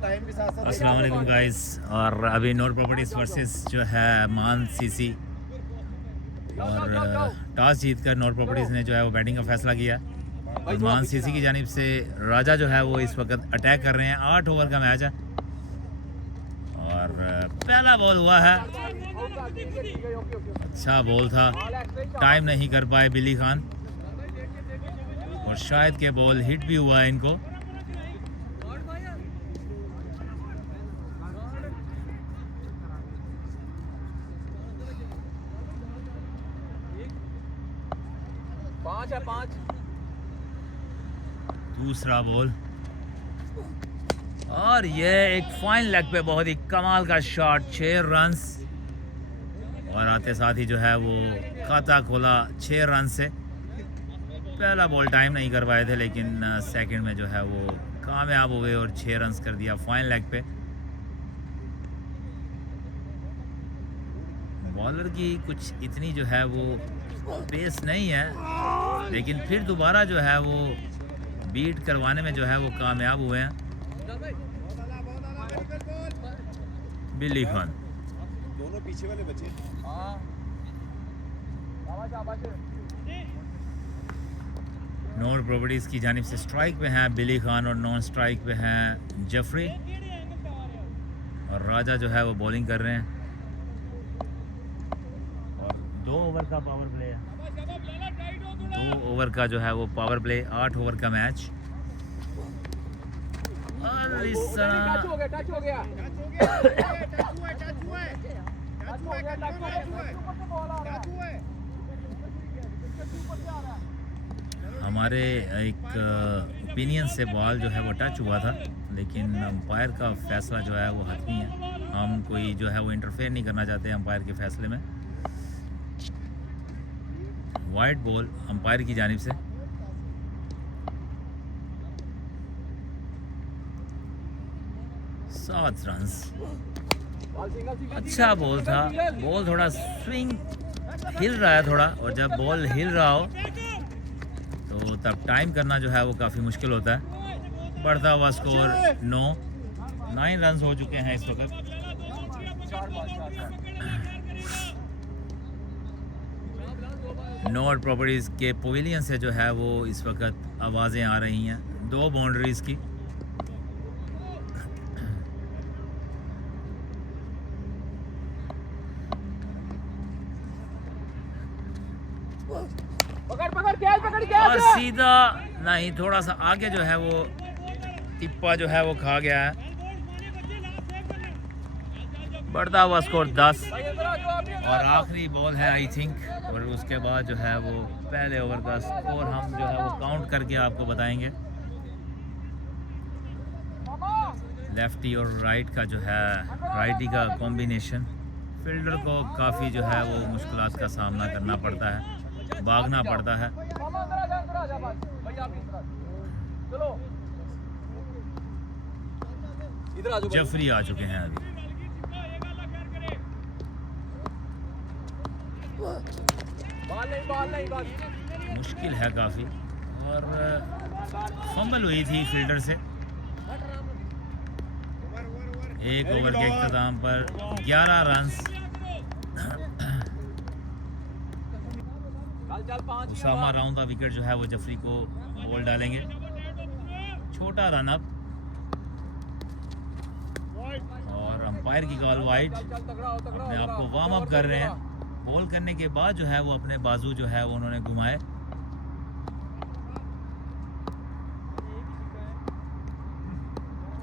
अस्सलाम वालेकुम गाइस। और अभी नूर प्रॉपर्टीज़ वर्सेस जो है मान सीसी, और टॉस जीत कर नूर प्रॉपर्टीज़ ने जो है वो बैटिंग का फैसला किया। और मान सीसी की जानिब से राजा जो है वो इस वक्त अटैक कर रहे हैं। 8 ओवर का मैच है और पहला बॉल हुआ है, अच्छा बॉल था, टाइम नहीं कर पाए बिली खान और शायद के बॉल हिट भी हुआ है इनको। दूसरा बॉल और ये एक फाइन लेग पे बहुत ही कमाल का शॉट, 6 रन्स और आते साथ ही जो है वो खाता खोला 6 रन से। पहला बॉल टाइम नहीं कर पाए थे लेकिन सेकंड में जो है वो कामयाब हुए और 6 रन्स कर दिया फाइन लेग पे। बॉलर की कुछ इतनी जो है वो पेस नहीं है, लेकिन फिर दोबारा जो है वो बीट करवाने में जो है वो कामयाब हुए हैं बिल्ली खान। दोनों पीछे वाले बच्चे नूर प्रॉपर्टीज़ की जानिब से स्ट्राइक पे हैं बिली खान और नॉन स्ट्राइक पे हैं जफरी, और राजा जो है वो बॉलिंग कर रहे हैं। और 2 ओवर का पावर प्ले है, 2 ओवर का जो है वो पावर प्ले, 8 ओवर का मैच। और इस हमारे एक ओपिनियन से बॉल जो है वो टच हुआ था, लेकिन अंपायर का फैसला जो है वो हतमी है। हम कोई जो है वो इंटरफेयर नहीं करना चाहते अंपायर के फैसले में। वाइड बॉल अंपायर की जानिब से। सात रन्स, अच्छा बॉल था, बॉल थोड़ा स्विंग हिल रहा है थोड़ा, और जब बॉल हिल रहा हो तो तब टाइम करना जो है वो काफ़ी मुश्किल होता है। बढ़ता हुआ स्कोर 9 रन्स हो चुके हैं इस वक्त। नूर प्रॉपर्टीज़ के पवेलियन से जो है वो इस वक्त आवाज़ें आ रही हैं 2 बाउंड्रीज़ की। और सीधा नहीं, थोड़ा सा आगे जो है वो टिप्पा जो है वो खा गया है। बढ़ता हुआ स्कोर 10 और आखिरी बॉल है आई थिंक, और उसके बाद जो है वो पहले ओवर का स्कोर हम जो है वो काउंट करके आपको बताएंगे। लेफ्टी और राइट का जो है राइटी का कॉम्बिनेशन, फील्डर को काफ़ी जो है वो मुश्किलात का सामना करना पड़ता है, भागना पड़ता है। जफरी आ चुके हैं अभी। मुश्किल है काफ़ी, और फंबल हुई थी फील्डर से। 1 ओवर के इख्तिताम पर 11 रन्स। उसामा राउंड का विकेट जो है वो जफरी को बॉल डालेंगे। छोटा रन अप और अंपायर की कॉल वाइड। अपने आप को वार्म अप कर रहे हैं। बॉल करने के बाद जो है वो अपने बाजू जो है वो उन्होंने घुमाए।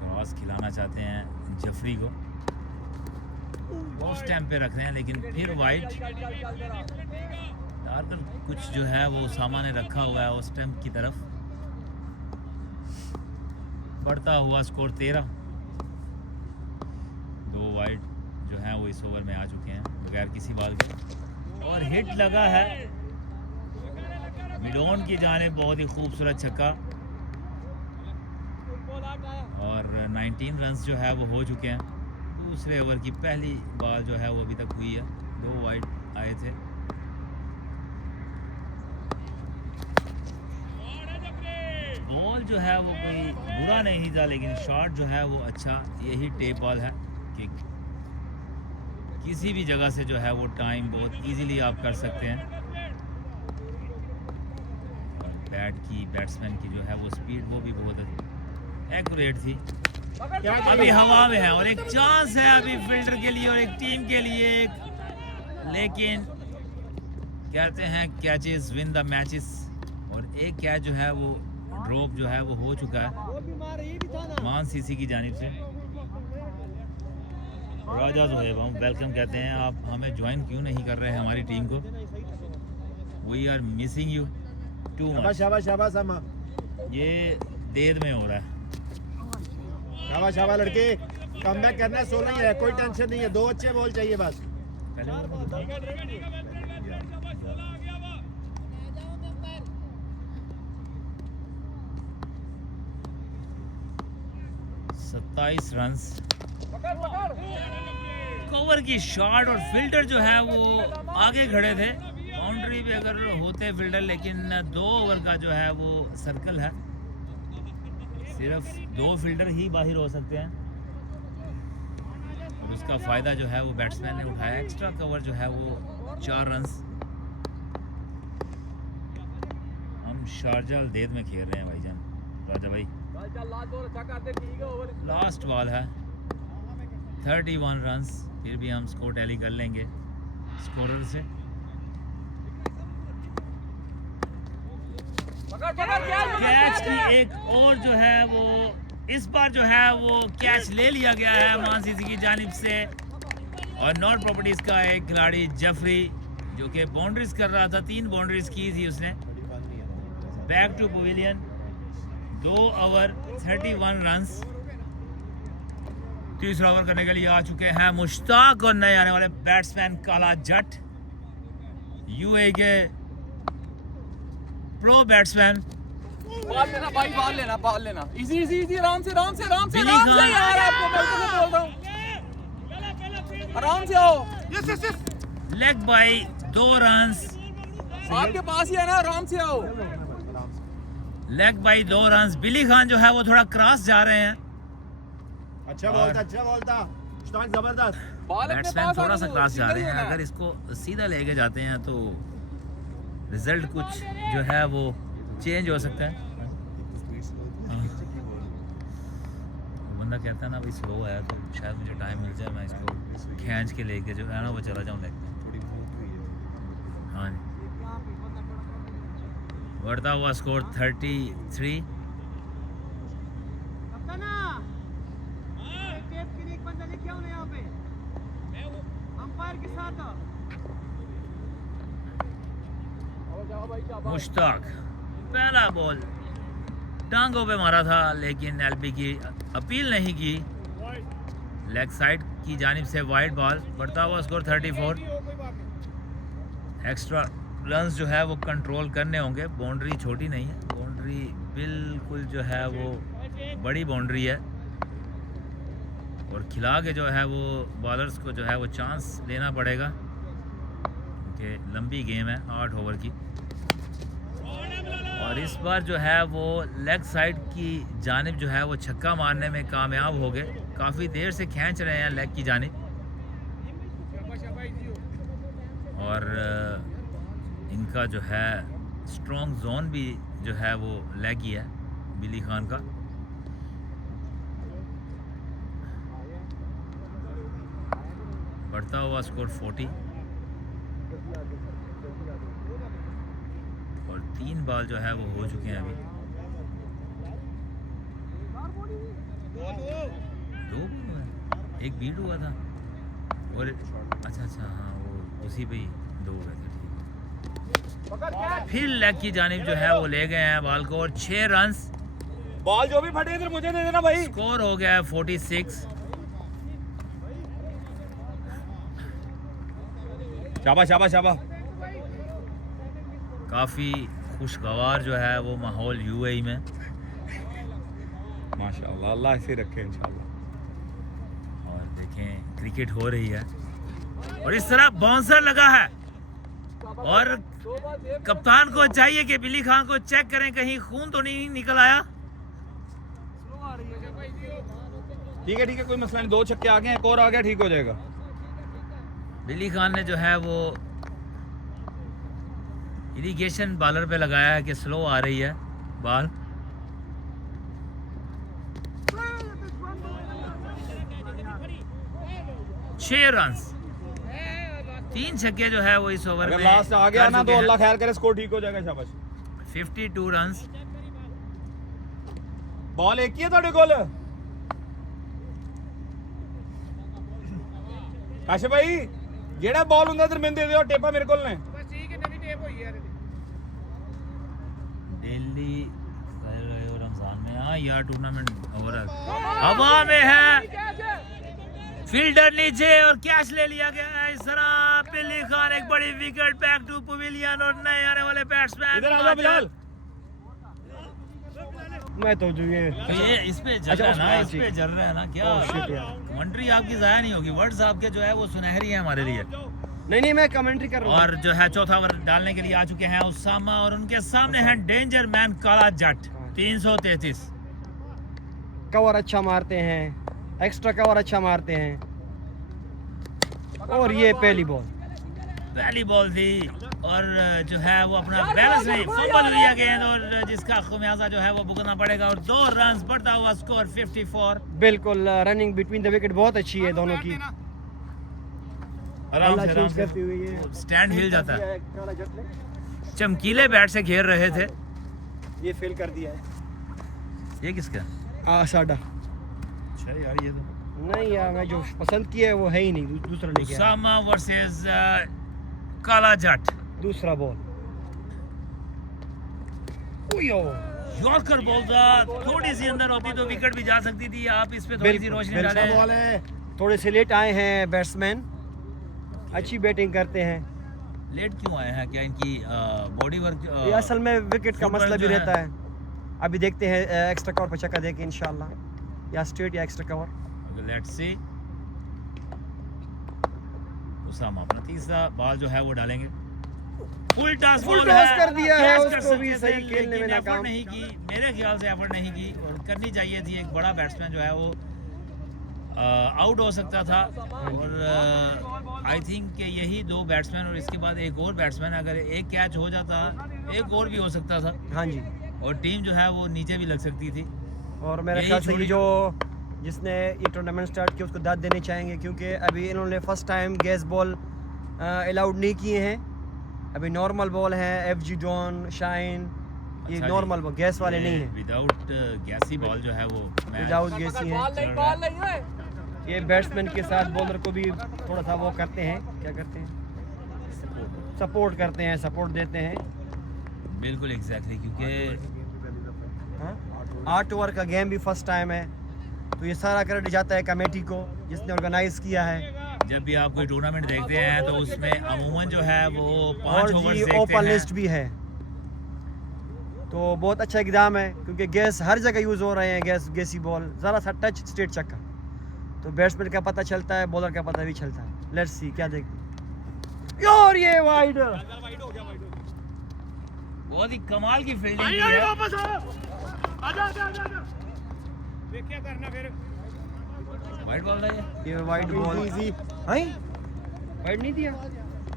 क्रॉस खिलाना चाहते हैं जफरी को, उस टाइम पे रख रहे हैं, लेकिन फिर वाइड डालकर कुछ जो है वो उसामा ने रखा हुआ है उस टाइम की तरफ। बढ़ता हुआ स्कोर 13। 2 वाइड जो हैं वो इस ओवर में आ चुके हैं बगैर किसी बॉल के, और हिट लगा है मिडोन की जानिब, बहुत ही खूबसूरत छक्का, और 19 रन्स जो है वो हो चुके हैं। दूसरे ओवर की पहली बॉल जो है वो अभी तक हुई है, 2 वाइड आए थे। बॉल जो है वो कोई बुरा नहीं था, लेकिन शॉट जो है वो अच्छा, यही टेप बॉल है कि किसी भी जगह से जो है वो टाइम बहुत इजीली आप कर सकते हैं। और बैट्समैन की जो है वो स्पीड वो भी बहुत एक्यूरेट थी। अभी हवा में है और एक चांस है अभी फील्डर के लिए और एक टीम के लिए, लेकिन कहते हैं कैचेस विन द मैचेस, और एक कैच जो है वो ड्रॉप जो है वो हो चुका है मान सीसी की जानिब से। राजा जोहेब, हम वेलकम कहते हैं, आप हमें ज्वाइन क्यों नहीं कर रहे हैं हमारी टीम को? We are missing you too much. शाबाश शाबाश अम्मा, ये देर में हो रहा है। शाबाश शाबाश लड़के, कमबैक करना है, 16 ही है, कोई टेंशन नहीं है, 2 अच्छे बॉल चाहिए बस। पहले 27 रन कवर की शॉट, और फील्डर जो है वो आगे खड़े थे, बाउंड्री पे अगर होते फील्डर, लेकिन 2 ओवर का जो है वो सर्कल है, सिर्फ 2 फील्डर ही बाहर हो सकते हैं, और उसका फ़ायदा जो है वो बैट्समैन ने उठाया। एक्स्ट्रा कवर जो है वो 4 रन। हम शारजाह देद में खेल रहे हैं भाईजान, राजा भाई। लास्ट बॉल है, 31 रन, फिर भी हम स्कोर टैली कर लेंगे स्कोरर से। कैच की एक और जो है वो इस बार जो है वो कैच ले लिया गया है मान सीसी की जानिब से, और नॉट प्रॉपर्टीज का एक खिलाड़ी जफरी जो कि बाउंड्रीज कर रहा था, 3 बाउंड्रीज की थी उसने। Back to pavilion, 2 over 31 run. तीसरा ओवर करने के लिए आ चुके हैं मुश्ताक और नए आने वाले बैट्समैन काला जट, यूएई के प्रो बैट्समैन। बॉल लेना भाई, बॉल लेना, इजी आराम से यार, आपको मैं बोल रहा हूं, आराम से आओ। लेग बाय 2 रन, आपके पास ही है ना, आराम से आओ। Leg bye 2 run. Billy Khan जो है वो थोड़ा क्रॉस जा रहे हैं, अच्छा बॉल था, स्टार्ट जबरदस्त। बैट्समैन थोड़ा सा क्रॉस जा रहे हैं, अगर इसको सीधा लेके जाते हैं तो रिजल्ट कुछ जो है वो चेंज हो सकता है। बंदा कहता है ना भाई स्लो है, तो शायद मुझे टाइम मिल जाए, मैं इसको खींच के लेके जो है ना वो चला जाऊँ लेग। हाँ जी, बढ़ता हुआ स्कोर 33। मुश्ताक पहला बॉल टांगों पे मारा था, लेकिन एलबी की अपील नहीं की, लेग साइड की जानिब से वाइड बॉल। बढ़ता हुआ स्कोर 34। एक्स्ट्रा रन्स जो है वो कंट्रोल करने होंगे, बाउंड्री छोटी नहीं है, बाउंड्री बिल्कुल जो है वो बड़ी बाउंड्री है, और खिला के जो है वो बॉलर्स को जो है वो चांस लेना पड़ेगा, क्योंकि लंबी गेम है 8 ओवर की। और इस बार जो है वो लेग साइड की जानिब जो है वो छक्का मारने में कामयाब हो गए, काफ़ी देर से खींच रहे हैं लेग की जानिब, और इनका जो है स्ट्रॉन्ग जोन भी जो है वो लेग ही है बिली खान का। बढ़ता हुआ स्कोर 40, और 3 बॉल जो है वो हो चुके हैं अभी। 2 एक बीट हुआ था, और अच्छा हाँ वो उसी पे ही 2 हो गए थे। ठीक, फिर लेग की जानिब जो है वो ले गए हैं बॉल को, और 6 रन। बॉल जो भी फटे इधर मुझे दे देना भाई। स्कोर हो गया है 46। शाबाश। काफ़ी खुशगवार जो है वो माहौल यूएई में, माशाल्लाह, अल्लाह ऐसे रखे इंशाल्लाह। और देखें क्रिकेट हो रही है, और इस तरह बाउंसर लगा है, और कप्तान को चाहिए कि बिली खान को चेक करें कहीं खून तो नहीं निकल आया। ठीक है कोई मसला नहीं, 2 छक्के आ गए, एक और आ गया ठीक हो जाएगा। बिली खान ने जो है वो इरिगेशन बॉलर पे लगाया है कि स्लो आ रही है बॉल। छह रन, 3 छक्के जो है वो इस ओवर अगर में लास्ट आ गया कर ना चुके तो हैं। अल्लाह खैर करे, स्कोर ठीक हो जाएगा। शाबाश। 52 रन। बॉल एक ही है ਤੁਹਾਡੇ ਕੋਲ ਕਾਸ਼ੇ ਭਾਈ, ਜਿਹੜਾ ਬਾਲ ਹੁੰਦਾ ਇਧਰ ਮੈਨੂੰ ਦੇ ਦਿਓ, ਟੇਪਾ ਮੇਰੇ ਕੋਲ ਨੇ। दिल्ली कर रहे हो रमजान में। हाँ यार टूर्नामेंट ओवर हवा में है, फील्डर नीचे और कैच ले लिया गया है। इस तरह बिली खान एक बड़ी विकेट बैक टू पवेलियन और नए आने वाले बैट्समैन। इधर आ जाओ बिलाल। मैं तो जो ये ये इस पे जल रहा है ना, इस पे जल रहा है ना क्या? shit यार। कमेंट्री आपकी जाया नहीं होगी, वर्ड्स आपके जो है वो सुनहरी है हमारे लिए। नहीं मैं कमेंट्री कर रहा हूँ। और जो है चौथा ओवर डालने के लिए आ चुके हैं उसामा और उनके सामने है डेंजर मैन काला जट। 333 कवर अच्छा मारते हैं, एक्स्ट्रा कवर अच्छा मारते हैं। और ये पहली बॉल थी और जो है वो अपना बैलेंस नहीं, फंबल हुई है गेंद और जिसका खुमियाजा जो है वो भुगतना पड़ेगा। और 2 रन बढ़ता हुआ स्कोर 54। बिल्कुल रनिंग बिटवीन द विकेट बहुत अच्छी है दोनों की। आराम से करती हुई है, स्टैंड हिल जाता है। चमकीले बैट से घेर रहे थे। ये फेल कर दिया है। ये किसका? साडा। अच्छा यार ये तो नहीं यार, मैं जो पसंद किया है वो है ही नहीं, दूसरा लेके आया। उसामा वर्सेस काला जट। दूसरा बॉल यॉर्कर बॉल था, थोड़ी सी अंदर होती तो विकेट भी जा सकती थी। आप इस पे थोड़ी सी रोशनी डालें। बॉल है, थोड़े से लेट आए हैं बैट्समैन, अच्छी बैटिंग करते हैं। लेट क्यों आए हैं? क्या इनकी बॉडी वर्क? ये असल में विकेट का फुटबॉल मसला भी जो है- रहता है। अभी देखते हैं एक्स्ट्रा कवर पर चक्का देके इंशाल्लाह, या स्ट्रेट या extra cover. Let's see. Usama अपना तीसरा बॉल जो है वो डालेंगे। Full toss full ball toss है, कर दिया है, कैच कर उसको भी सकते सही थे, खेलने में लेकिन नाकाम। effort नहीं की। मेरे ख्याल से एफर्ट नहीं की और करनी चाहिए थी। एक बड़ा बैट्समैन जो है वो आउट हो सकता था। और आई थिंक कि यही 2 बैट्समैन और इसके बाद एक और बैट्समैन, अगर एक कैच हो जाता एक और भी हो सकता था हाँ जी। और टीम जो है वो नीचे भी लग सकती थी। और मेरे यही ख्याल से ये छोटी- जो जिसने ये टूर्नामेंट स्टार्ट किया उसको दाद देनी चाहेंगे, क्योंकि अभी इन्होंने first time gas ball allowed नहीं किए हैं। अभी नॉर्मल बॉल है, FG डॉन, शाइन, ये अच्छा जी। नॉर्मल बॉल, गैस वाले नहीं है। विदाउट गैसी बॉल जो है वो विदाउट गैसी है। बॉल नहीं है। ये बैट्समैन के साथ बॉलर को भी थोड़ा सा वो करते हैं, क्या करते हैं, सपोर्ट करते हैं, सपोर्ट देते हैं। बिल्कुल एग्जैक्टली, क्योंकि 8 ओवर का गेम भी फर्स्ट टाइम है, तो ये सारा क्रेडिट जाता है कमेटी को जिसने ऑर्गेनाइज किया है। जब भी आप कोई टूर्नामेंट देखते हैं तो उसमें अमूमन जो है वो 5 और ओवर जी देखते ओपन हैं। लिस्ट भी है, तो बहुत अच्छा इकदाम है, क्योंकि गैस हर जगह यूज़ हो रहे हैं। गैसी बॉल, ज़रा सा टच स्ट्रेट चक्का, तो बैट्समैन का पता चलता है, बॉलर का पता भी चलता है। लेट्स सी क्या देखते हैं। और ये वाइड, बहुत ही कमाल की फील्डिंग की है। वाइड बॉल है ये। ये वाइड बॉल है, वाइड नहीं दिया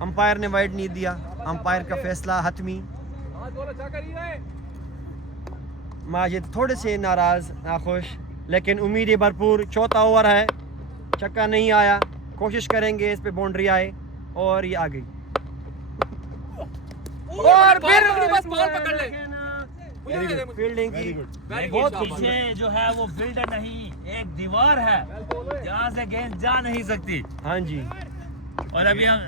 अंपायर ने, वाइड नहीं दिया। अंपायर का फैसला हतमी। आज बॉल अच्छा करी है। माजिद थोड़े से नाराज, नाखुश, लेकिन उम्मीदें भरपूर। चौथा ओवर है, चक्का नहीं आया, कोशिश करेंगे इस पे बाउंड्री आए, और ये आ गई। और फिर बस बॉल पकड़ ले। फील्डिंग की Very good, बहुत शाबाश। खूबसूरत। पीछे जो है वो फील्डर नहीं, एक दीवार है जहाँ से गेंद जा नहीं सकती। हाँ जी। और अभी हम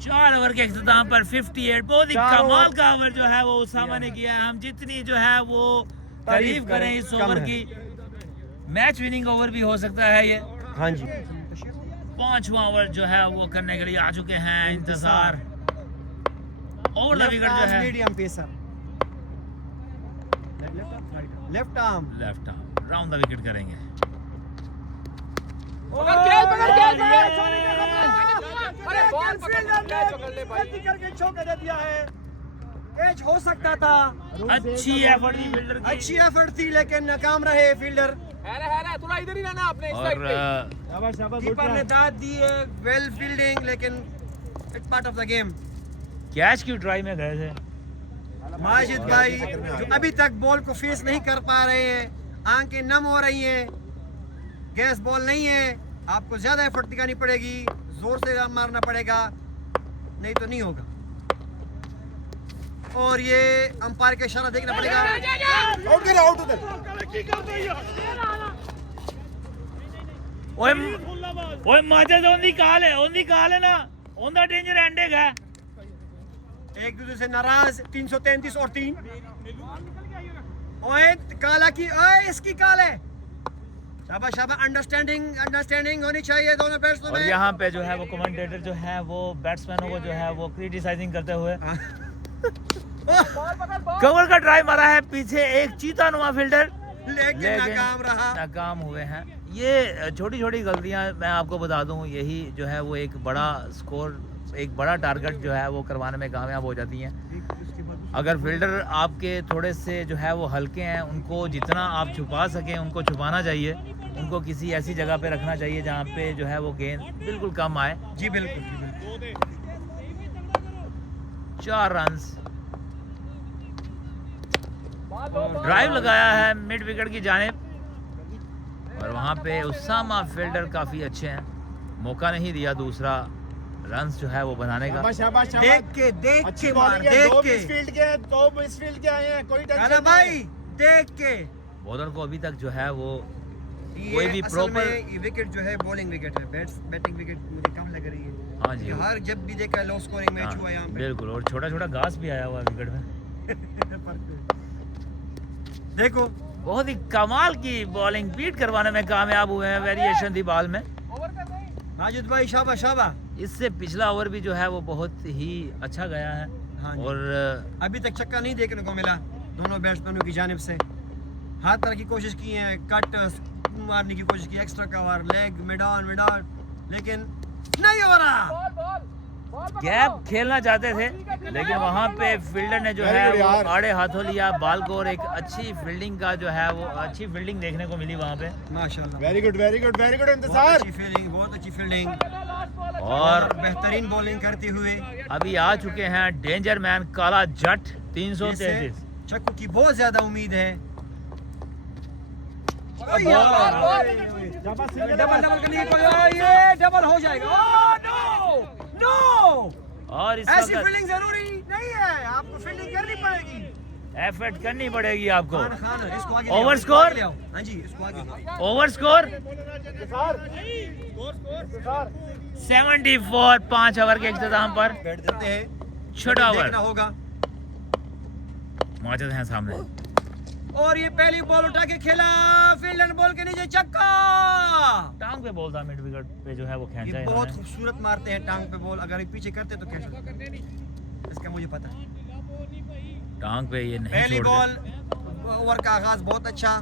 4 ओवर के इख्तिताम पर 58, बहुत ही 4 कमाल ओवर। का ओवर जो है वो उसामा ने किया है। हम जितनी जो है वो तारीफ करें इस कम ओवर है। की, मैच विनिंग ओवर भी हो सकता है ये। हाँ जी। 5वां ओवर जो है वो करने के लिए आ चुके हैं। इंतजार ओवर द विकेट जो है medium pacer, left arm. Left arm round the wicket करेंगे। पकड़ के अरे बॉल लेकिन पकड़ फील्डर ले, पकड़ ले ने भाई। गलती करके चौका दे दिया है। कैच हो सकता था, अच्छी एफर्ट थी फील्डर की अच्छी एफर्ट थी लेकिन नाकाम रहे फील्डर। है थोड़ा इधर ही रहना आपने इस साइड पे। और कीपर ने दाद दी है, वेल फील्डिंग, लेकिन it's part of the game. Catch की ट्राई में गए थे। माजिद भाई जो अभी तक बॉल को फेस नहीं कर पा रहे हैं, आंखें नम हो रही हैं, गैस बॉल नहीं है, आपको ज्यादा एफर्ट दिखानी पड़ेगी, जोर से मारना पड़ेगा, नहीं तो नहीं होगा। और ये अंपायर का इशारा देखना पड़ेगा। ओए ओए माजिद ओंदी काल है ना, ओंदा डेंजर एंडेग है। एक दूसरे से नाराज। 333 और 3। ओए काला की, ओए इसकी काल है। शाबाश शाबाश, अंडरस्टैंडिंग होनी चाहिए दोनों बैट्समैन और में। यहाँ पे जो है वो कमेंटेटर जो है वो बैट्समैनों को जो है वो क्रिटिसाइजिंग करते हुए कवर का ट्राई मारा है, पीछे एक चीता नुमा फील्डर लेकिन नाकाम रहा। नाकाम हुए हैं। ये छोटी छोटी गलतियां मैं आपको बता दूं, यही जो है वो एक बड़ा स्कोर, एक बड़ा टारगेट जो है वो करवाने में कामयाब हो जाती हैं। अगर फील्डर आपके थोड़े से जो है वो हल्के हैं, उनको जितना आप छुपा सकें उनको छुपाना चाहिए, उनको किसी ऐसी जगह पे रखना चाहिए जहाँ पे जो है वो गेंद बिल्कुल कम आए। जी बिल्कुल, जी बिल्कुल। 4 रन्स। ड्राइव लगाया है मिड विकेट की जानिब और वहाँ पे उसामा फील्डर काफ़ी अच्छे हैं, मौका नहीं दिया दूसरा रन्स जो है वो बनाने का। देख के मार, देख के अरे भाई देख के। बॉलर को अभी तक जो है वो ये कोई भी असल प्रॉपर, में ये विकेट जो है बॉलिंग विकेट है, बैटिंग विकेट मुझे कम लग रही है। हाँ जी, हर जब भी देखा लो स्कोरिंग मैच हाँ, हुआ यहाँ पे। बिल्कुल। और छोटा छोटा घास भी आया हुआ है विकेट में। देखो बहुत ही कमाल की बॉलिंग बीट करवाने में कामयाब हुए हैं वेरिएशन दी बॉल में। माजिद भाई शाबाश शाबाश। इससे पिछला ओवर भी जो है वो बहुत ही अच्छा गया है। हाँ जी। और अभी तक छक्का नहीं देखने को मिला दोनों बैट्समैनों की जानिब से। हर तरह की कोशिश की है, कट मारने की कोशिश की, extra cover, leg, mid on, लेकिन नहीं हो रहा। गैप खेलना चाहते थे लेकिन वहाँ पे फील्डर ने जो है वो आड़े हाथों लिया बॉल को और एक अच्छी फील्डिंग का जो है वो अच्छी फील्डिंग देखने को मिली वहाँ पे। माशाल्लाह, वेरी गुड बहुत अच्छी फील्डिंग, बहुत अच्छी फील्डिंग और बेहतरीन बॉलिंग करते हुए अभी आ चुके हैं डेंजर मैन काला जट 333। चक्कू की बहुत ज्यादा उम्मीद है। डबल करने की कोशिश, ये डबल हो जाएगा। नो, और इस ऐसी वक्त फील्डिंग जरूरी नहीं है, आपको फील्डिंग करनी पड़ेगी। एफर्ट करनी पड़ेगी आपको। खान इसको आगे ओवर ले आओ, स्कोर? इसको आगे ले आओ। हाँ जी, इसको आगे ले आओ। ओवर स्कोर 74, 5 ओवर के इख्तिताम पर बैठ देते हैं, छोटा ओवर। देखना होगा। मौजूद हैं सामने और ये पहली बॉल उठा के खेला, फील्डर बॉल के नीचे छक्का। टांग पे बॉल था मिड विकेट पे जो है वो खींचा ये है बहुत इन्होंने। खूबसूरत मारते हैं टांग पे बॉल, अगर ये पीछे करते तो कैसे होता? इसका मुझे पता है। टांग पे ये नहीं पहली छोड़ते बॉल, ओवर का आगाज बहुत अच्छा,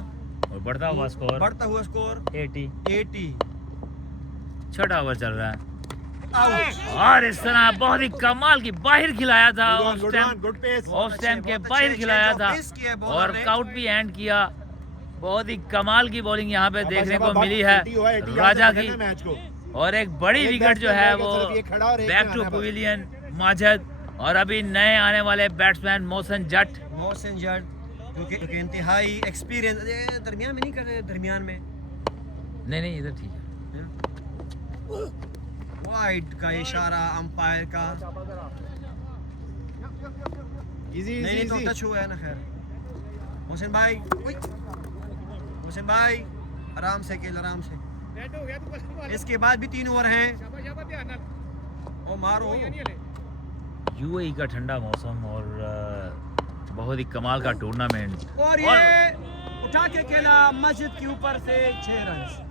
और बढ़ता हुआ स्कोर बढ़ता हुआ स्कोर 80। 80। छठा ओवर चल रहा है आउट। और इस तरह बहुत ही कमाल की बाहर खिलाया था, ऑफ गुड पेस स्टैम्प के बहुत बाहर अच्छे खिलाया था change of pace किया है bowler और ने। काउट भी एंड किया। बहुत ही कमाल की बॉलिंग यहाँ पे देखने को मिली है 80 राजा की। मैच को और एक बड़ी एक विकेट जो batsman है रहेगा, वो सिर्फ ये खड़ा और एक बैक में टू आना बस। पवेलियन माजिद और अभी नए आने वाले बैट्समैन मोहसिन जट। मोहसिन जट जो कि इंतहाई एक्सपीरियंस, दरमियान में नहीं कर रहे, दरमियान में नहीं इधर ठीक है। वाइड का इशारा अंपायर का। इजी नहीं तो इजी टच हुआ है ना। खैर मोहसिन भाई, मोहसिन भाई आराम से खेल, आराम से। इसके बाद भी 3 ओवर हैं। ओ मारो। यूएई का ठंडा मौसम और बहुत ही कमाल का टूर्नामेंट। और ये उठा के खेला मस्जिद के ऊपर से 6 रन।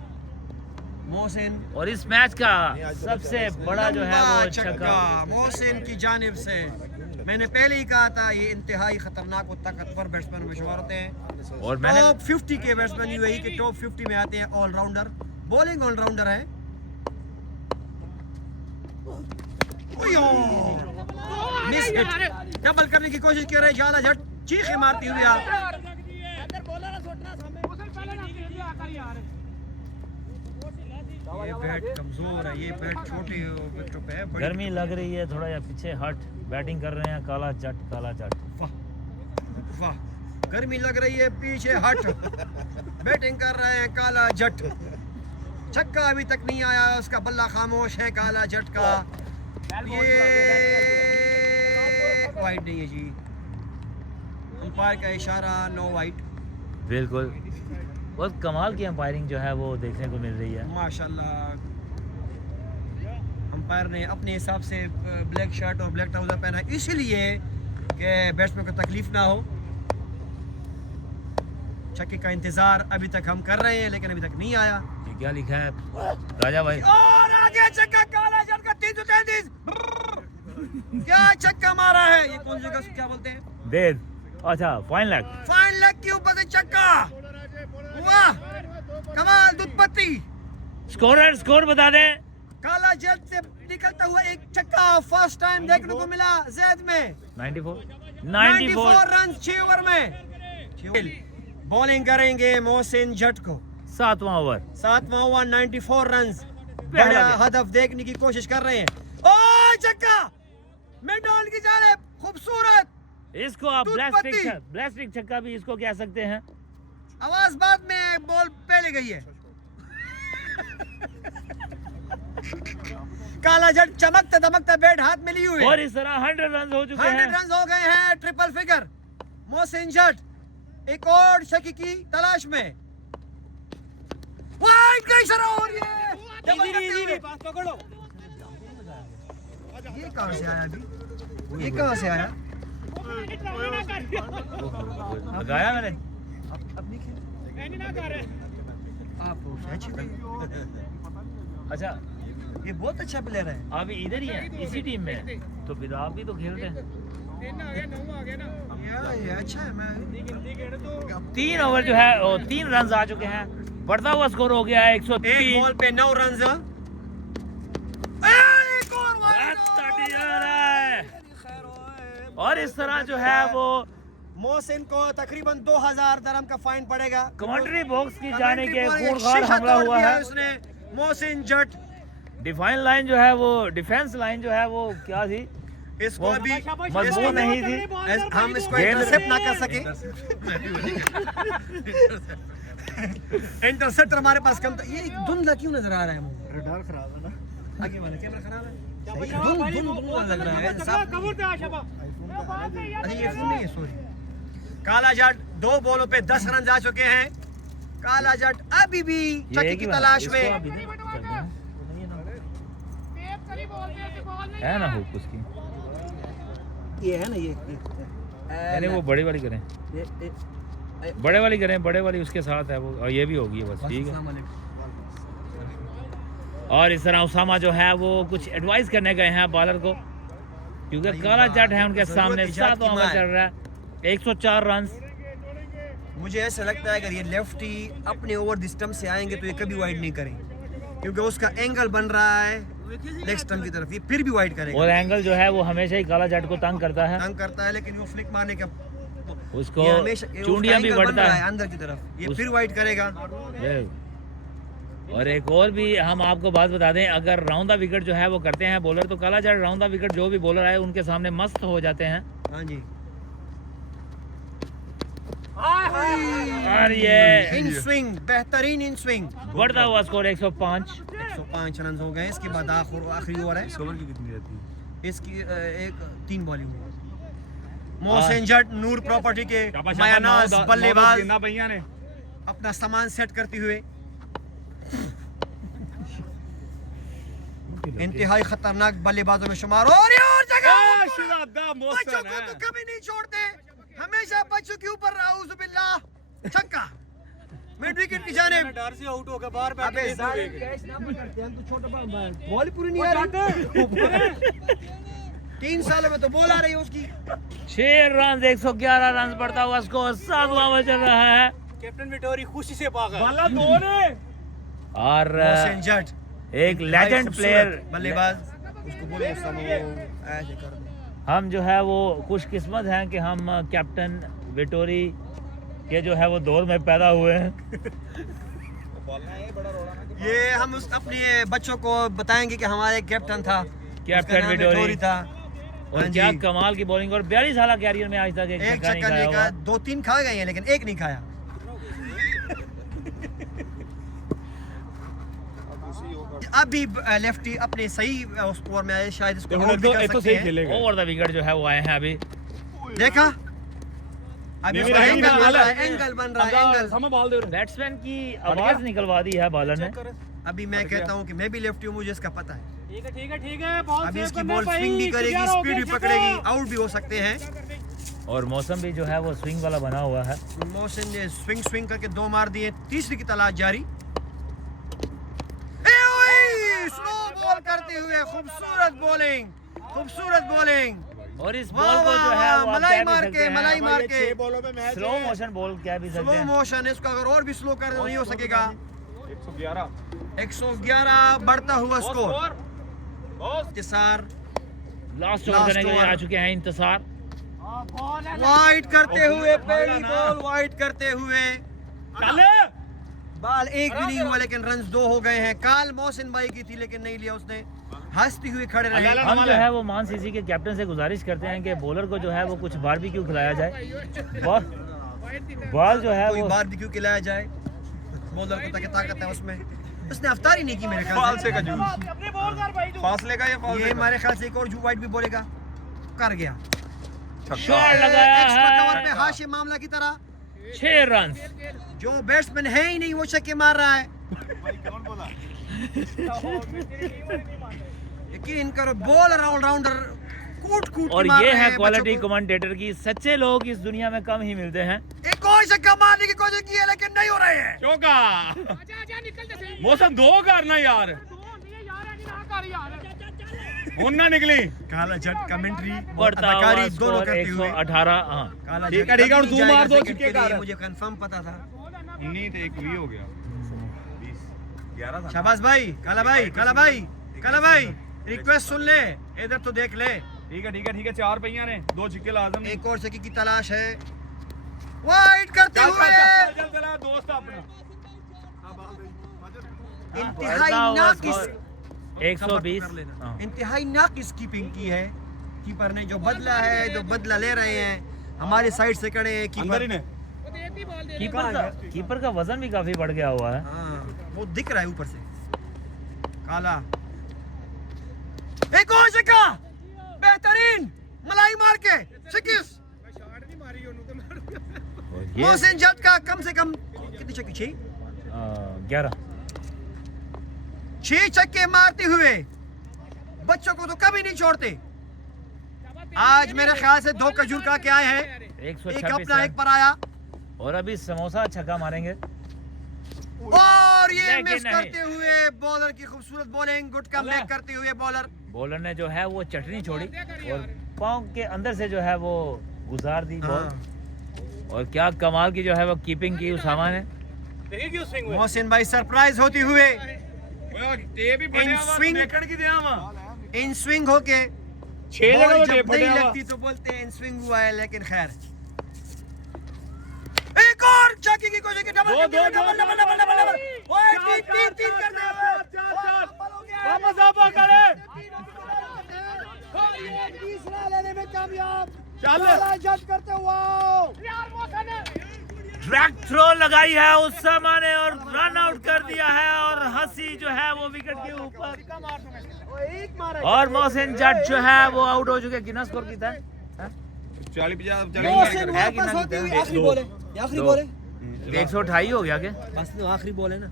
मोहसिन और इस मैच का सबसे बड़ा जो है वो छक्का मोहसिन की जानिब से। मैंने पहले ही कहा था ये इंतहाई खतरनाक और ताकतवर बैट्समैन में शुमार होते हैं। और मैंने टॉप 50 के बैट्समैन यूएई के टॉप 50 में आते हैं। ऑलराउंडर, बॉलिंग ऑलराउंडर है। मिस हिट, डबल करने की कोशिश कर रहे हैं ज्यादा झट, चीखें मारती हुई आप। ये बैट कमजोर है, ये बैट छोटे विकेटों पे है। गर्मी लग रही है थोड़ा, या पीछे हट बैटिंग कर रहे हैं काला जट काला जट। वाह वाह, गर्मी लग रही है, पीछे हट बैटिंग कर रहे हैं काला जट। छक्का अभी तक नहीं आया, उसका बल्ला खामोश है काला जट का। ये वाइड नहीं है जी, अंपायर का इशारा, नो वाइड। बिल्कुल, बहुत कमाल की अंपायरिंग जो है वो देखने को मिल रही है। माशाल्लाह, अंपायर ने अपने हिसाब से ब्लैक शर्ट और ब्लैक ट्राउजर पहना है, इसीलिए कि बैट्समैन को तकलीफ ना हो। छक्के का इंतजार अभी तक हम कर रहे हैं, लेकिन अभी तक नहीं आया। ये क्या लिखा है राजा भाई? और आगे छक्का, काला जट का 333। क्या छक्का मारा है, ये कौन सी जगह से क्या बोलते हैं? दे अच्छा फाइन लेग। फाइन लेग के ऊपर से छक्का, वाह कमाल, दुधपत्ती। स्कोर बता दें। काला जट से निकलता हुआ एक छक्का फर्स्ट टाइम देखने को मिला जैद में। 94 रन 6 ओवर में। बॉलिंग करेंगे मोहसिन जट को, 7वां ओवर 7वां ओवर, 94 रन। पहला बड़ा गेंद। हदफ देखने की कोशिश कर रहे हैं। ओ छक्का, मिडल की जानिब, खूबसूरत। इसको आप दूधपत्ती। ब्लास्टिक छक्का भी इसको कह सकते हैं। आवाज बाद में, बॉल पहले गई है। काला जट चमकता दमकता बैट हाथ में लिए हुए, और इस तरह 100 रन हो चुके 100 हैं। रन हो गए हैं, ट्रिपल फिगर। मोहसिन जट एक और छक्के की तलाश में, वाइड का इशारा, और ये डबल करते हुए। ये कहां से आया अभी, ये कहां से आया? लगाया मैंने। अब नहीं खेल, आप अच्छी भाई। अच्छा ये बहुत अच्छा प्लेयर है। आप इधर ही हैं इसी टीम में, तो फिर आप भी तो खेलते हैं। ये अच्छा है। मैं 3 ओवर जो है 3 रन आ चुके हैं, बढ़ता हुआ स्कोर हो गया है एक 103। बॉल पे 9 रन। और इस तरह जो है वो मोहसिन को तकरीबन 2000 दरहम का फाइन पड़ेगा। कमेंट्री बॉक्स की जाने के कमेंट्री खूंखार शीशा हमला तोड़ हुआ दिया है। उसने। मोहसिन जट डिफाइन लाइन जो है वो, डिफेंस लाइन जो है वो क्या थी, इसको वो अभी मजबूत नहीं थी। हम इसको गेंद- इंटरसेप्ट ना कर सके। इंटरसेप्टर हमारे पास कम था। ये धुंधला क्यों नजर आ रहा है मुझे? रडार खराब है ना। आगे वाला कैमरा खराब है, धुंधला लग रहा है। अच्छा ये फोन नहीं है, सॉरी। काला जट 2 बॉलों पे 10 रन आ चुके हैं। काला जट अभी भी छक्के की तलाश में। है ना हुक उसकी, ये है ना, ये यानी वो बड़े वाली करें, बड़े वाली करें, बड़े वाली उसके साथ है वो, और ये भी होगी बस, ठीक है। और इस तरह उसामा जो है वो कुछ एडवाइस करने गए हैं बॉलर को, क्योंकि काला जट है उनके सामने। 7वां ओवर चल रहा है, 104 रन। मुझे ऐसा लगता है अगर ये लेफ्टी अपने ओवर द स्टंप से आएंगे तो ये कभी वाइड नहीं करें, क्योंकि उसका एंगल बन रहा है लेग स्टंप की तरफ, ये फिर भी वाइड करेगा। और एंगल जो है वो हमेशा ही काला जट को तंग करता है, तंग करता है, लेकिन वो फ्लिक मारने का उसको ये हमेशा चूंडियां भी बढ़ता है अंदर की तरफ, ये फिर वाइड करेगा। और एक और भी हम आपको बात बता दें, अगर राउंड द विकेट जो है वो करते हैं बॉलर, तो काला जट राउंड द विकेट जो भी बॉलर आए उनके सामने मस्त हो जाते हैं। हाँ जी। और ये इन स्विंग, बेहतरीन इन स्विंग। बढ़ता हुआ स्कोर 105। 105 रन हो गए। इसके बाद आखिरी ओवर है। ओवर की कितनी रहती है? इसकी 3 बॉलिंग। मोहसिन जट नूर प्रॉपर्टी के मायानाज बल्लेबाज ना भैया ने अपना सामान सेट करते हुए इंतहाई खतरनाक बल्लेबाजों में शुमार। और जगह बच्चों को तो कभी नहीं छोड़ते, हमेशा बच्चों के ऊपर आऊज़ु बिल्लाह। छक्का मिड विकेट की जानिब। डर से आउट हो गया, बाहर अबे जालिम, कैच ना पकड़ते हम तो छोटा बॉल पूरी नहीं आ रही। 3 सालों में तो बॉल आ रही है उसकी। 6 रन 111 रन बढ़ता हुआ स्कोर 7वां ओवर चल रहा है। कैप्टन विटोरी खुशी से भागा। और मोहसिन जट एक लेजेंड प्लेयर बल्लेबाज उसको बोलो समो ऐसे कर दो। हम जो है वो खुशकिस्मत हैं कि हम कैप्टन विटोरी के जो है वो दौर में पैदा हुए हैं। ये हम उस अपने बच्चों को बताएंगे कि हमारे कैप्टन था, कैप्टन उसका नाम विटोरी था। और हाँ क्या जी। कमाल की बॉलिंग, और 42 साल कैरियर में आज तक एक एक छक्का नहीं चक्कर खाया नहीं हुआ। खाया, 2-3 खा गए हैं लेकिन एक नहीं खाया। अभी लेफ्टी अपने सही स्कोर में आए, शायद इसको आउट भी कर सकते हैं। ओवर द विकेट जो है वो आए हैं अभी। देखा अभी नहीं, उसका नहीं, एंगल नहीं, बन रहा नहीं, है, एंगल बन रहा है, एंगल। बैट्समैन की आवाज निकलवा दी है बॉलर ने। अभी मैं कहता हूँ कि मैं भी लेफ्टी हूँ, मुझे इसका पता है। ठीक है बॉल अभी सेव इसकी करना बॉल भाई, स्विंग भी करेगी, 11 हो स्पीड भी गया, पकड़ेगी, छक्का। आउट भी हो सकते हैं। और मौसम भी जो है वो स्विंग वाला बना हुआ है। मोहसिन ने स्विंग करके 2 मार दिए, तीसरी की तलाश जारी। स्लो बॉल करते हुए खूबसूरत बॉलिंग। और इस वाह, बॉल को जो वाह, है वो वाह, आप मलाई कह भी मार सकते के, हैं मलाई मार के। 6 बॉलों में मैच स्लो मोशन बॉल कह भी सकते स्लो हैं। मोशन है इसको, अगर और भी स्लो कर दे तो नहीं हो सकेगा। 111 111 बढ़ता हुआ स्कोर। इंतजार लास्ट ओवर देने के लिए आ चुके हैं इंतजार। वाइड करते हुए, पहली बॉल वाइड करते हुए। बाल एक भी नहीं हुआ लेकिन रन्स 2 हो गए हैं। काल मोहसिन भाई की थी लेकिन नहीं लिया उसने, हंसती हुई खड़े रहे। हम जो है वो मान सीसी के कैप्टन से गुजारिश करते हैं कि बॉलर को जो है वो कुछ बारबेक्यू खिलाया जाए। बॉल जो है कोई वो बारबेक्यू खिलाया जाए, बॉलर को ताकि ताकत है उसमें। उसने अफ्तारी नहीं की मेरे ख्याल से। फासले का ये हमारे ख्याल से एक और वाइड भी बोलेगा, कर गया। शॉट लगाया एक्स्ट्रा कवर पे है। हाशिम मामला की तरह। 6 रन। जो बैट्समैन है ही नहीं वो छक्के मार रहा है। यकीन करो, बॉलर ऑलराउंडर कूट और मार ये रहे है हैं क्वालिटी बच्चों को। कमेंटेटर की। सच्चे लोग इस दुनिया में कम ही मिलते हैं। एक और छक्का मारने की कोशिश की है लेकिन नहीं हो रहे हैं। चौका मौसम 2 करना यार, हुन ना निकली। काला जट कमेंट्री बढ़ता हुआ अदाकारी दोनों स्कोर करते हुए। 118। हाँ, काला ठीक जट है, ठीक है, और कभी तू मार जाएगा दो सेकंड छक्के के लिए, का। मुझे कंफर्म पता था। नहीं तो 1 भी हो गया। 11 था। शाबाश भाई, काला भाई, रिक्वेस्ट सुन ले, इधर तो देख ले। ठीक है 4 पहिया ने 2 छिक्के लाजम नहीं। एक और छक्के की तलाश है, वाइड करते हुए। चल चला दोस्त अपना। इंतहाई बढ़ता हुआ नाकिस, स्कोर 120। हाँ। इंतहाई नाकिस कीपिंग की है कीपर ने। जो बदला है, जो बदला ले रहे हैं, हमारी साइड से खड़े हैं अंदर ही कीपर। ने कीपर का वजन भी काफी बढ़ गया हुआ है। हाँ, वो दिख रहा है ऊपर से। काला, एक और छक्का, बेहतरीन मलाई मार के 26। और ये मोहसिन जट का कम से कम कितने छक्के? 11। 6 छक्के मारते हुए बच्चों को तो कभी नहीं छोड़ते। आज मेरे ख्याल से 2 खजूर का क्या है, एक 126 अपना एक रन। पर आया और अभी समोसा छक्का मारेंगे। और ये लेकिन मिस नहीं। करते हुए बॉलर की खूबसूरत बॉलिंग, गुड कमबैक करते हुए बॉलर ने जो है वो चटनी छोड़ी और पाँव के अंदर से जो है वो गुजार दी बॉल। और क्या कमाल की जो है वो कीपिंग की उसामा ने। मोहसिन भाई सरप्राइज होते हुए टेप ही इन स्विंग- देखण की दिया वा इन स्विंग होके 6 बॉल जगह तो जब टेप नहीं फटिया वा। लगती तो बोलते हैं इन स्विंग हुआ है, लेकिन खैर। एक और छक्के की कोशिश की, डबल दो, दो, दो, double double double double double. ओए, तीन कर दे। वापस आपा करे। और ये तीसरा लेने में कामयाब। चल। काला जट करते हुए ड्रैग थ्रो लगाई है उसामा ने और रन आउट कर दिया है। और हंसी जो है वो विकेट के ऊपर। और मोहसिन जट जो है वो आउट हो चुके। कितना स्कोर कितना है? 40-50 मोहसिन है कि वापस नहीं? होती हुई आखिरी बॉल है, ये आखिरी दो। बॉल है। 128 हो गया क्या? बस तो आखिरी बॉल है ना।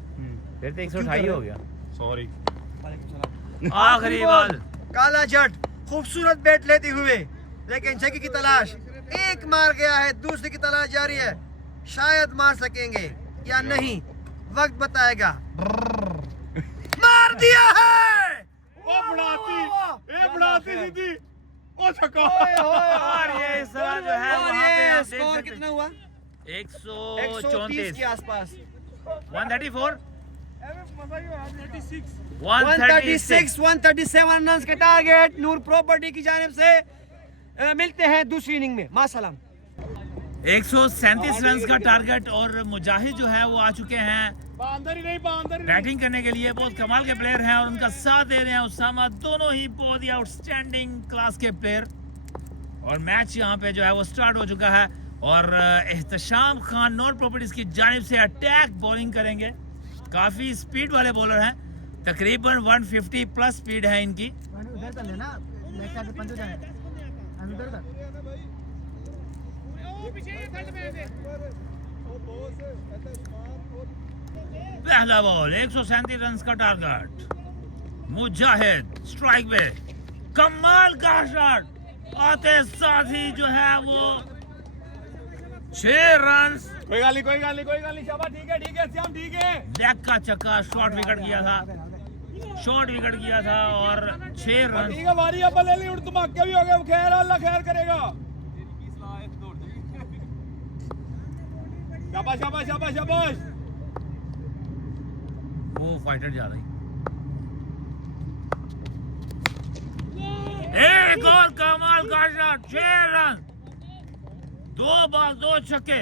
फिर तो 128 हो गया। सॉरी। आखिरी बॉल। काला जट खूबसूरत बैट लेते हुए, लेकिन छक्के की तलाश। एक मार गया है, दूसरे की तलाश जारी है। शायद मार सकेंगे या नहीं, वक्त बताएगा। मार दिया है। ओ बढ़ाती सीधी। ओ छक्का। और ये इस तरह जो है और वहाँ पे ये आप देख स्कोर सकते कितना हैं। हुआ? 134 130 के आसपास। 134 136 137 रन का टारगेट नूर प्रॉपर्टी की जानिब से। मिलते हैं दूसरी इनिंग में, मासलाम। 137 रन का टारगेट और मुजाहिद जो है वो आ चुके हैं बैटिंग करने के लिए। बहुत कमाल के प्लेयर हैं और उनका साथ दे रहे हैं उसामा, दोनों ही बहुत ही आउटस्टैंडिंग क्लास के प्लेयर। और मैच यहाँ पे जो है वो स्टार्ट हो चुका है और एहतशाम खान नूर प्रॉपर्टीज की जानिब से अटैक बॉलिंग करेंगे। काफ़ी स्पीड वाले बॉलर हैं, तकरीबन 150 प्लस स्पीड है इनकी। पहला बॉल 137 रन का टारगेट। मुजाहिद स्ट्राइक पे, कमाल का शॉट आते साथ ही जो है वो 6 रन। कोई गाली शाबाश, ठीक है श्याम, ठीक है। लेग का चक्का शॉर्ट विकेट किया था, और 6 रन। ठीक है, वारी अब ले ली, उड़ धमाके भी हो गए। खैर, अल्लाह खैर करेगा। शाबाश। वो फाइटर जा रही। एक और कमाल का शॉट, 6 रन, 2 बॉल 2 छक्के।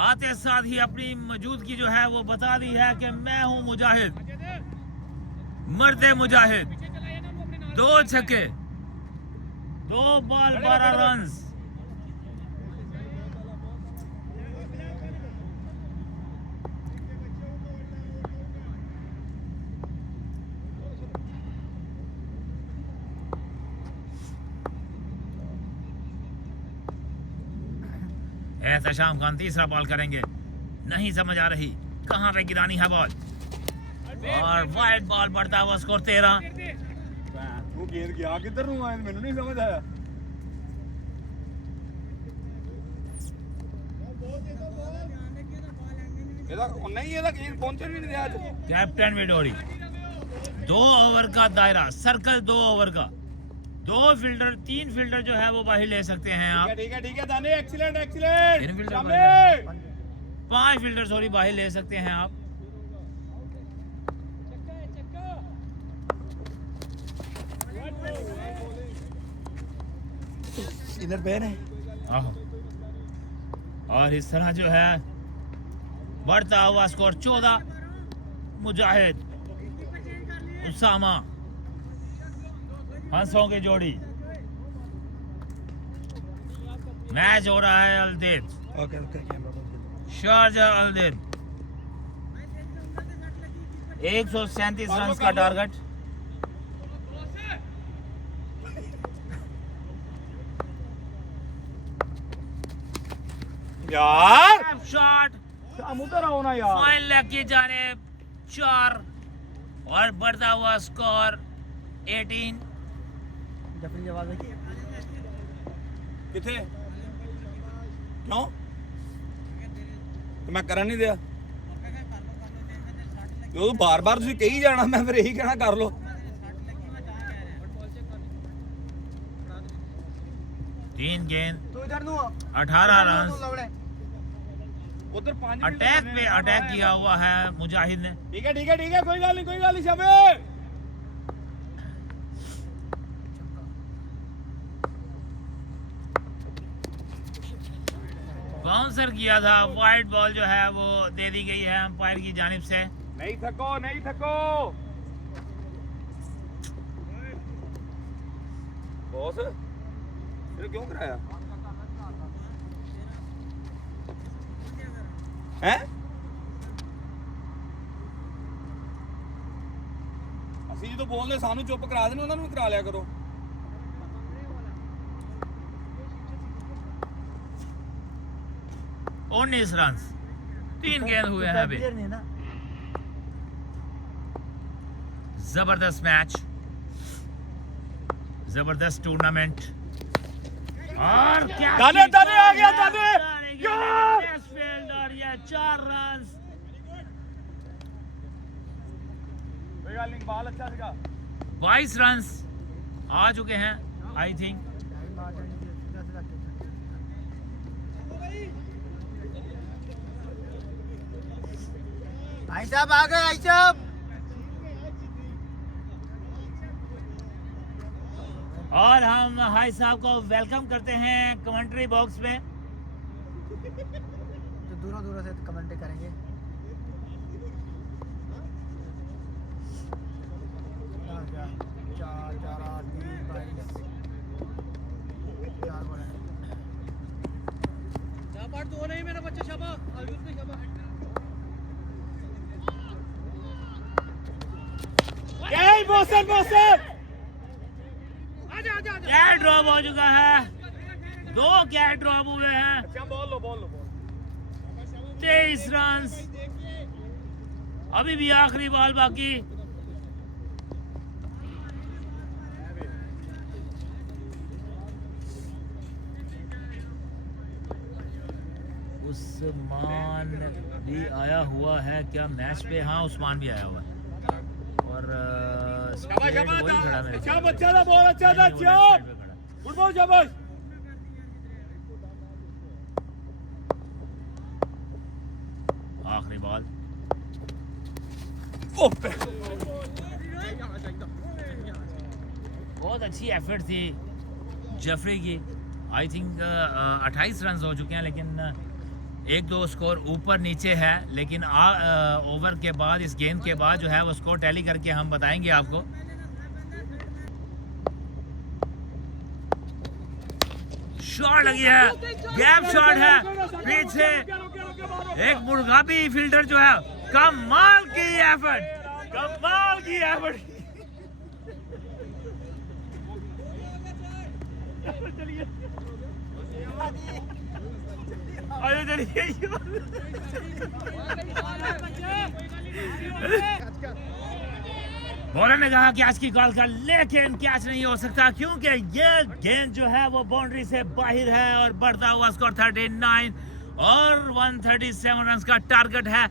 आते साथ ही अपनी मौजूदगी जो है वो बता दी है कि मैं हूं मुजाहिद, मर्दे मुजाहिद। 2 छक्के, 2 बॉल 12 रन। एहतशाम खान तीसरा बॉल करेंगे, नहीं समझ आ रही कहां पे गिरानी है बॉल, और वाइड बॉल बढ़ता हुआ स्कोर 13। वो गेंद गया किधर ਨੂੰ ਆਇਆ ਮੈਨੂੰ ਨਹੀਂ ਸਮਝ ਆਇਆ। ਇਹਦਾ गेंद पहुंचने नहीं दिया आज। कैप्टन विडोरी, 2 ओवर का दायरा, सर्कल 2 ओवर का, 2 फील्डर 3 फील्डर जो है वो बाहर ले सकते हैं आप। ठीक है दाने, एक्सीलेंट। 3 फील्डर, 5 फील्डर सॉरी बाहर ले सकते हैं आप। इधर पे है। और इस तरह जो है बढ़ता हुआ स्कोर 14। मुजाहिद, उसामा, हंसों की जोड़ी। मैच हो रहा है अलदेद, शारजा अलदेद। 137 रन का टारगेट। यार शॉट, हम उधर आओ ना यार। फाइन लेग की जाने 4 और बढ़ता हुआ स्कोर 18। किथे क्यों तो मैं करन नहीं दिया जो बार बार तुसी कही जाना, मैं फिर यही कहना कर लो। 3 गेंद 18 रन। उधर 5 अटैक पे अटैक किया हुआ है मुजाहिद ने। ठीक है कोई गल नहीं शाबे। बाउंसर किया था, वाइड बॉल जो है वो दे दी गई है अंपायर की जानिब से। नहीं थको बॉस, फिर क्यों कराया हैं? ਅਸੀਂ ਜਦੋਂ ਬੋਲਦੇ ਸਾਨੂੰ ਚੁੱਪ ਕਰਾ ਦੇਣ, ਉਹਨਾਂ ਨੂੰ ਵੀ ਕਰਾ ਲਿਆ ਕਰੋ। 19 रन, 3 गेंद हुए हैं अभी। जबरदस्त मैच, जबरदस्त टूर्नामेंट। और क्या दाने आ गया दाने यार, फील्डर ये 4 रन। कोई गल नहीं, बॉल अच्छा था। 22 रन आ चुके हैं आई थिंक। आई साहब आ गए, आई साहब। और हम हाई साहब को वेलकम करते हैं कमेंट्री बॉक्स में। तो दूरों दूरों से कमेंट करेंगे। कैच ड्रॉप हो चुका है, 2 कैच ड्रॉप हुए हैं। 23 रन, अभी भी आखिरी बॉल बाकी। उस्मान भी आया हुआ है क्या मैच पे? हाँ, उस्मान भी आया हुआ है। और स्पीड वही खड़ा मेरे ख्याल में। नहीं, वो लेफ्ट साइड पे खड़ा है। आखिरी बॉल। बहुत अच्छी एफर्ट थी जेफरी की। आई थिंक 28 रन हो चुके हैं, लेकिन 1-2 स्कोर ऊपर नीचे है। लेकिन ओवर के बाद, इस गेंद के बाद जो है वो स्कोर टैली करके हम बताएंगे आपको। शॉट लगी है, गैप शॉट है पीछे। एक मुर्गाबी फील्डर जो है, कमाल की एफर्ट, कमाल की एफर्ट। अरे चलिए, बॉलर ने कहा कैच की कॉल कर, लेकिन कैच नहीं हो सकता क्योंकि ये गेंद जो है वो बाउंड्री से बाहर है। और बढ़ता हुआ स्कोर 39 और 137 रन का टारगेट है।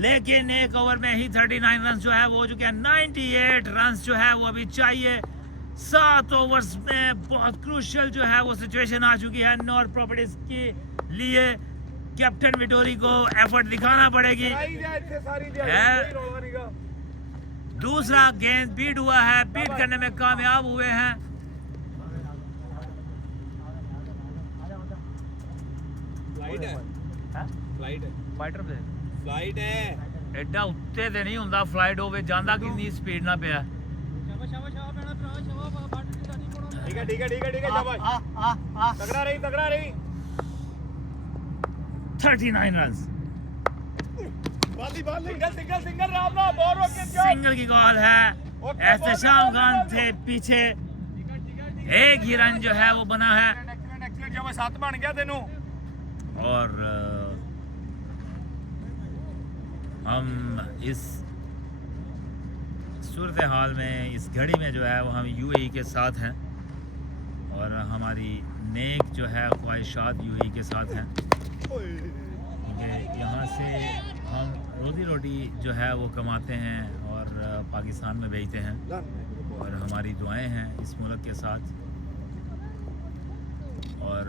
लेकिन एक ओवर में ही 39 रन जो है वो हो चुके हैं। 98 रन जो है वो अभी चाहिए। 7 ओवर्स में बहुत क्रूशियल जो है वो सिचुएशन आ चुकी है नॉर प्रॉपर्टीज के लिए। कैप्टन विटोरी को एफर्ट दिखाना पड़ेगी। दूसरा गेंद बीट हुआ है, बीट करने में कामयाब हुए हैं। फ्लाइट है एडा उत्ते ते नहीं हुंदा, फ्लाइट होवे जांदा कितनी स्पीड ना पिया। ठीक है ठीक है ठीक है ठीक है, शाबाश, तगड़ा रही तगड़ा रही। 39 run, single single single, Ram Ram, ball रोक के जाओ। सिंगल की कॉल है। एहतशाम खान थे पीछे, एक ही रन जो है वो बना है। एक्सीलेंट जो 7 बन गया तेनू। और हम इस सूरत हाल में, इस घड़ी में जो है वो हम यूएई के साथ हैं और हमारी नेक जो है ख्वाहिशात यूएई के साथ हैं, क्योंकि यहाँ से हम रोज़ी रोटी जो है वो कमाते हैं और पाकिस्तान में भेजते हैं। और हमारी दुआएं हैं इस मुल्क के साथ। और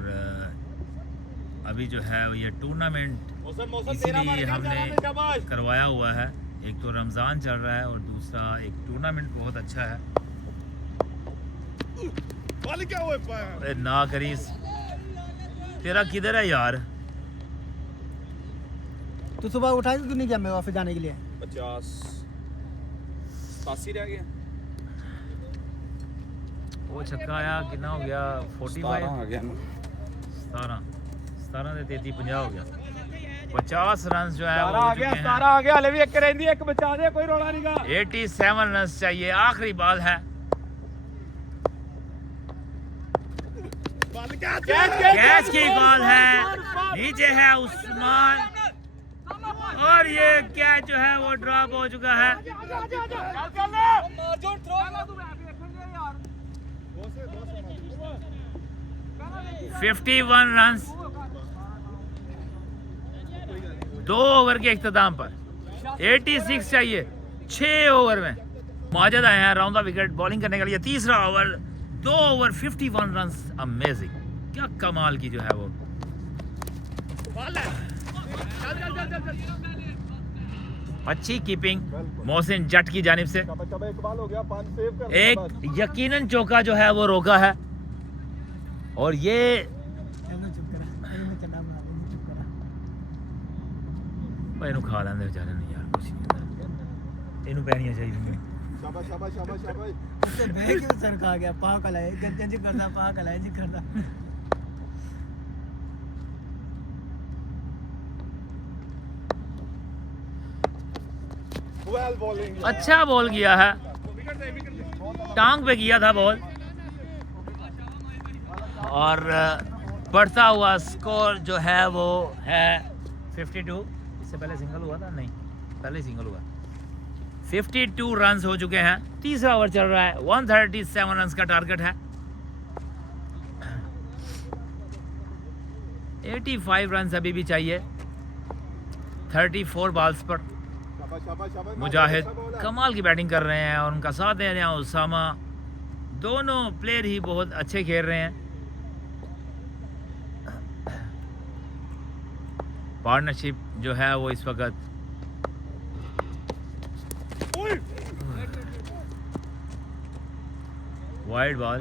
अभी जो है ये टूर्नामेंट इसीलिए हमने करवाया हुआ है। एक तो रमज़ान चल रहा है और दूसरा एक टूर्नामेंट बहुत अच्छा है। अरे ना करीस, तेरा किधर है यार? तो सुबह उठा क्यों नहीं गया मैं ऑफिस जाने के लिए? 50 87 रह गया। वो छक्का आया, कितना हो गया? 45 आ गया ना। 17 से 33 50 हो गया। 50 रन जो है वो हो चुके हैं। 17 आ गया, हले भी एक रहंदी, एक बचा दे, कोई रोला नहीं गा। 87 रन चाहिए, आखिरी बॉल है। कैच की बॉल है, नीचे है उस्मान और ये कैच जो है वो ड्रॉप हो चुका है। 51 रन 2 ओवर के इख्तिताम पर। 86 चाहिए 6 ओवर में। मौजूद आए हैं राउंड द विकेट बॉलिंग करने के लिए। तीसरा ओवर, 2 ओवर 51 रन। अमेजिंग, क्या कमाल की जो है वो। अच्छी कीपिंग मोहसिन जट की जानिब से। इकबाल हो गया 5 सेव कर एक यकीनन चौका जो है वो रोका है और ये चुप करा मैं चंदा बना दूंगी चुप करा भाई नु खा लेंदे बेचारे ने यार कुछ नहीं इनु पैनियां चाहिए शाबाश शाबाश शाबाश शाबाश उससे बह के सर खा गया पाक हलाए गंज करदा पाक हलाए जी करदा वेल बॉलिंग अच्छा बॉल किया है टांग पे किया था बॉल और बढ़ता हुआ स्कोर जो है वो है 52। इससे पहले सिंगल हुआ था नहीं पहले सिंगल हुआ 52 रन्स हो चुके हैं। तीसरा ओवर चल रहा है 137 रन्स का टारगेट है 85 रन्स अभी भी चाहिए 34 बॉल्स पर। शाबाश शाबाश शाबाश मुजाहिद कमाल की बैटिंग कर रहे हैं और उनका साथ दे रहे हैं उसामा। दोनों प्लेयर ही बहुत अच्छे खेल रहे हैं। पार्टनरशिप जो है वो इस वक्त वाइड बॉल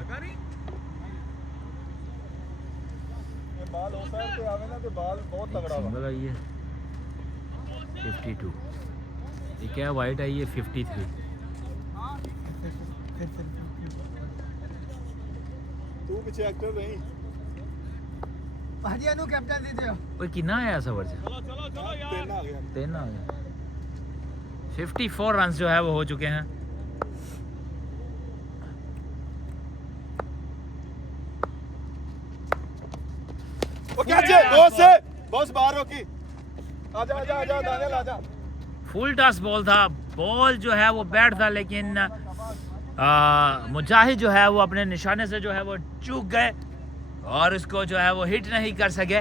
बाल होता है कि आवे ना कि बाल बहुत तगड़ा हुआ सिंगल आई है 52 ये क्या वाइड आई है 53। तू पीछे एक्टर नहीं भाजी अनु कैप्टन दी दियो ओए कितना आया सवर से तेना आ गया 3 आ गया 54 रन्स जो है वो हो चुके हैं। वो कैच है बॉस बाहर रोकी आजा आजा आजा दानियल आजा फुल टॉस बॉल था बॉल जो है वो बैट था लेकिन मुजाहिद जो है वो अपने निशाने से जो है वो चूक गए और उसको जो है वो हिट नहीं कर सके।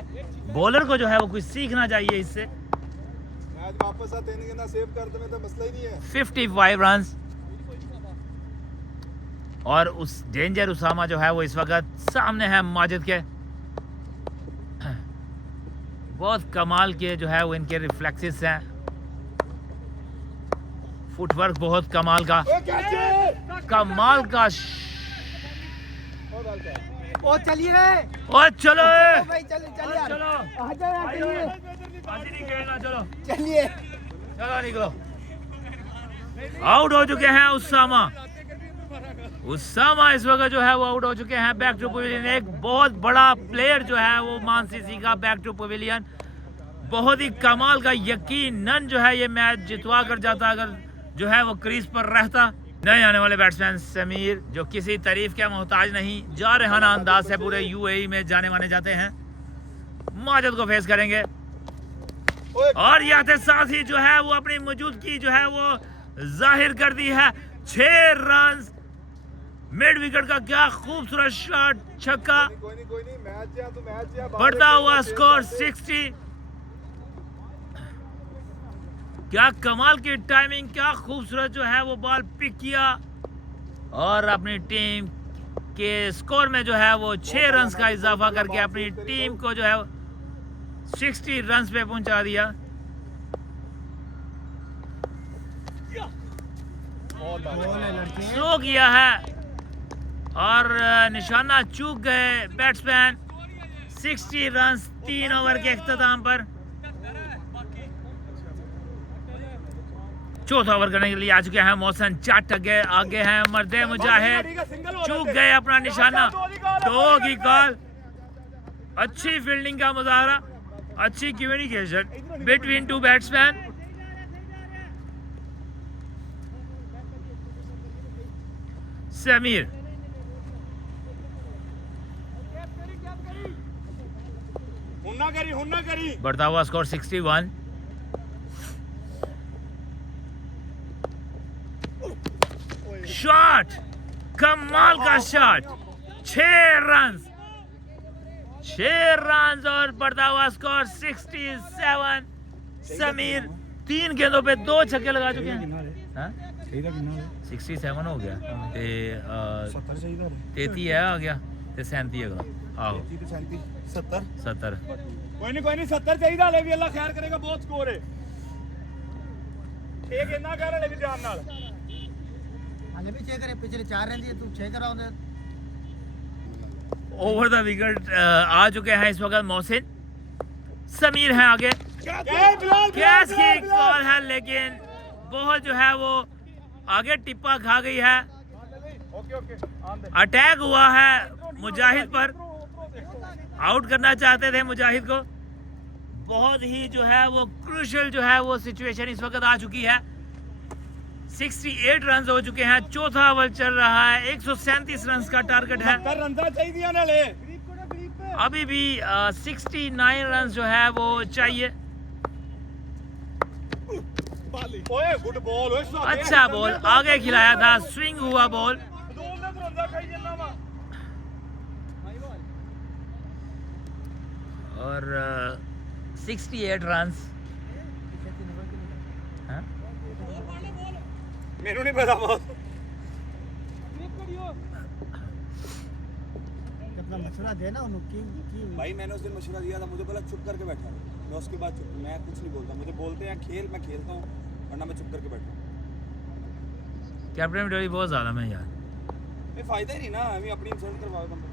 बॉलर को जो है वो कुछ सीखना चाहिए इससे। मैच वापस आते नहीं ना सेव कर दे में तो मसला ही नहीं है 55 रन्स और उस डेंजर उसामा जो है वो इस वक्त सामने है माजिद के। बहुत कमाल के जो है वो इनके रिफ्लेक्सेस हैं फुटवर्क बहुत कमाल का ओ कैच है कमाल का ओ वेल का ओ चलिए रे और चलो ओ भाई चल चल यार चलो आ जा यार चलिए बाजी नहीं खेलना चलो चलिए चलो निकलो। आउट हो चुके हैं उसामा इस वक्त जो है वो आउट हो चुके हैं। बैक टू पवेलियन एक बहुत बड़ा प्लेयर जो है वो मान सीसी का बैक टू पवेलियन बहुत ही कमाल का यकीनन जो है ये मैच जितवा कर जाता अगर जो है वो क्रीज पर रहता। नए आने वाले बैट्समैन समीर जो किसी तारीफ के मोहताज नहीं जारहाना अंदाज से पूरे यूएई में जाने माने जाते हैं माजिद को फेस करेंगे और यहाँ साथ ही जो है वो अपनी मौजूदगी जो है वो जाहिर कर दी है। 6 रन्स मिड विकेट का क्या खूबसूरत शॉट छक्का कोई नहीं मैच जा तू मैच जा बढ़ता हुआ स्कोर 60। क्या कमाल की टाइमिंग क्या खूबसूरत जो है वो बॉल पिक किया और अपनी टीम के स्कोर में जो है वो 6 रन्स का इजाफा करके अपनी टीम को जो है 60 रन्स पे पहुंचा दिया। स्लो किया है और निशाना चूक गए बैट्समैन। 60 रन्स 3 ओवर के इख्तिताम पर। चौथा ओवर करने के लिए आ चुके हैं मोहसिन जट आगे हैं मर्दे मुजाहिद चूक गए अपना निशाना। 2 की कॉल अच्छी फील्डिंग का मुजाहरा अच्छी कम्युनिकेशन बिटवीन 2 बैट्समैन। समीर हुन्ना करी बढ़ता हुआ स्कोर 61। शॉट कमाल का शॉट 6 रन्स और बढ़ता हुआ स्कोर 67। समीर 3 गेंदों पे 2 छक्के लगा चुके हैं। हाँ? 67 हो गया ते 33 है आ गया ते 37 है आहो 70 कोई नहीं 70 चाहिए ले भी अल्लाह खैर करेगा बहुत स्कोर है ਇਹ ਕਿੰਨਾ ਕਹਿ ਰਹੇ ਨੇ ਵੀ ਜਾਨ ਨਾਲ हाले भी 6 करे पिछले 4 रहती है तू 6 कराओ ओवर द विकेट आ चुके हैं इस वक्त मोहसिन। समीर है आगे, कैच की कॉल है लेकिन बॉल जो है वो आगे टिप्पा खा गई है। अटैक हुआ है मुजाहिद पर, आउट करना चाहते थे मुजाहिद को। बहुत ही जो है वो क्रूशियल जो है वो सिचुएशन इस वक्त आ चुकी है। 68 रन हो चुके हैं, चौथा ओवर चल रहा है, 137 रन का टारगेट है। अभी भी 69 रन जो है वो चाहिए। गुड बॉल अच्छा बॉल आगे खिलाया था, स्विंग हुआ बॉल। और 68 रन। ਮੈਨੂੰ ਨਹੀਂ ਪਤਾ ਬਹੁਤ अपना मशवरा देना उनको की भाई मैंने उस दिन मशवरा दिया था, मुझे बोला चुप करके बैठा। मैं उसके बाद चुप, मैं कुछ नहीं बोलता। मुझे बोलते हैं खेल, मैं खेलता हूँ, वरना मैं चुप करके बैठा। कैप्टन विटोरी बहुत ज्यादा में यार, ये फायदा ही नहीं ना, हमें अपनी इंसल्ट करवाओ बंदा।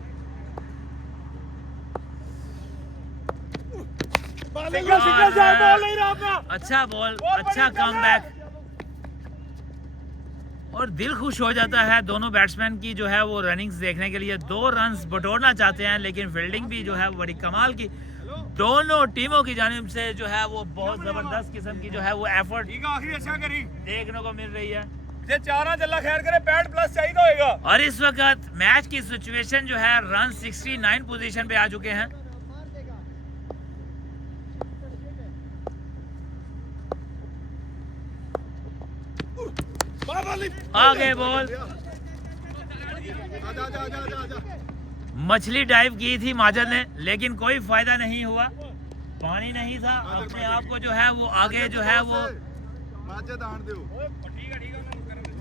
सिंगल जाए बॉल नहीं रहा अपना अच्छा बॉल, अच्छा कमबैक। और दिल खुश हो जाता है दोनों बैट्समैन की जो है वो रनिंग्स देखने के लिए। 2 रन बटोरना चाहते हैं लेकिन फील्डिंग भी जो है वो बड़ी कमाल की दोनों टीमों की जानिब से जो है वो बहुत जबरदस्त किस्म की जो है वो एफर्ट ठीक है आखिरी अच्छा करी देखने को मिल रही है। जे चारा जल्ला खैर करे बैट प्लस चाहिए होएगा। और इस वक्त मैच की सिचुएशन जो है रन 69 पोजीशन पे आ चुके हैं। आगे बॉल, मछली डाइव की थी माजद ने लेकिन कोई फायदा नहीं हुआ, पानी नहीं था। अपने आप को जो है वो आगे जो है वो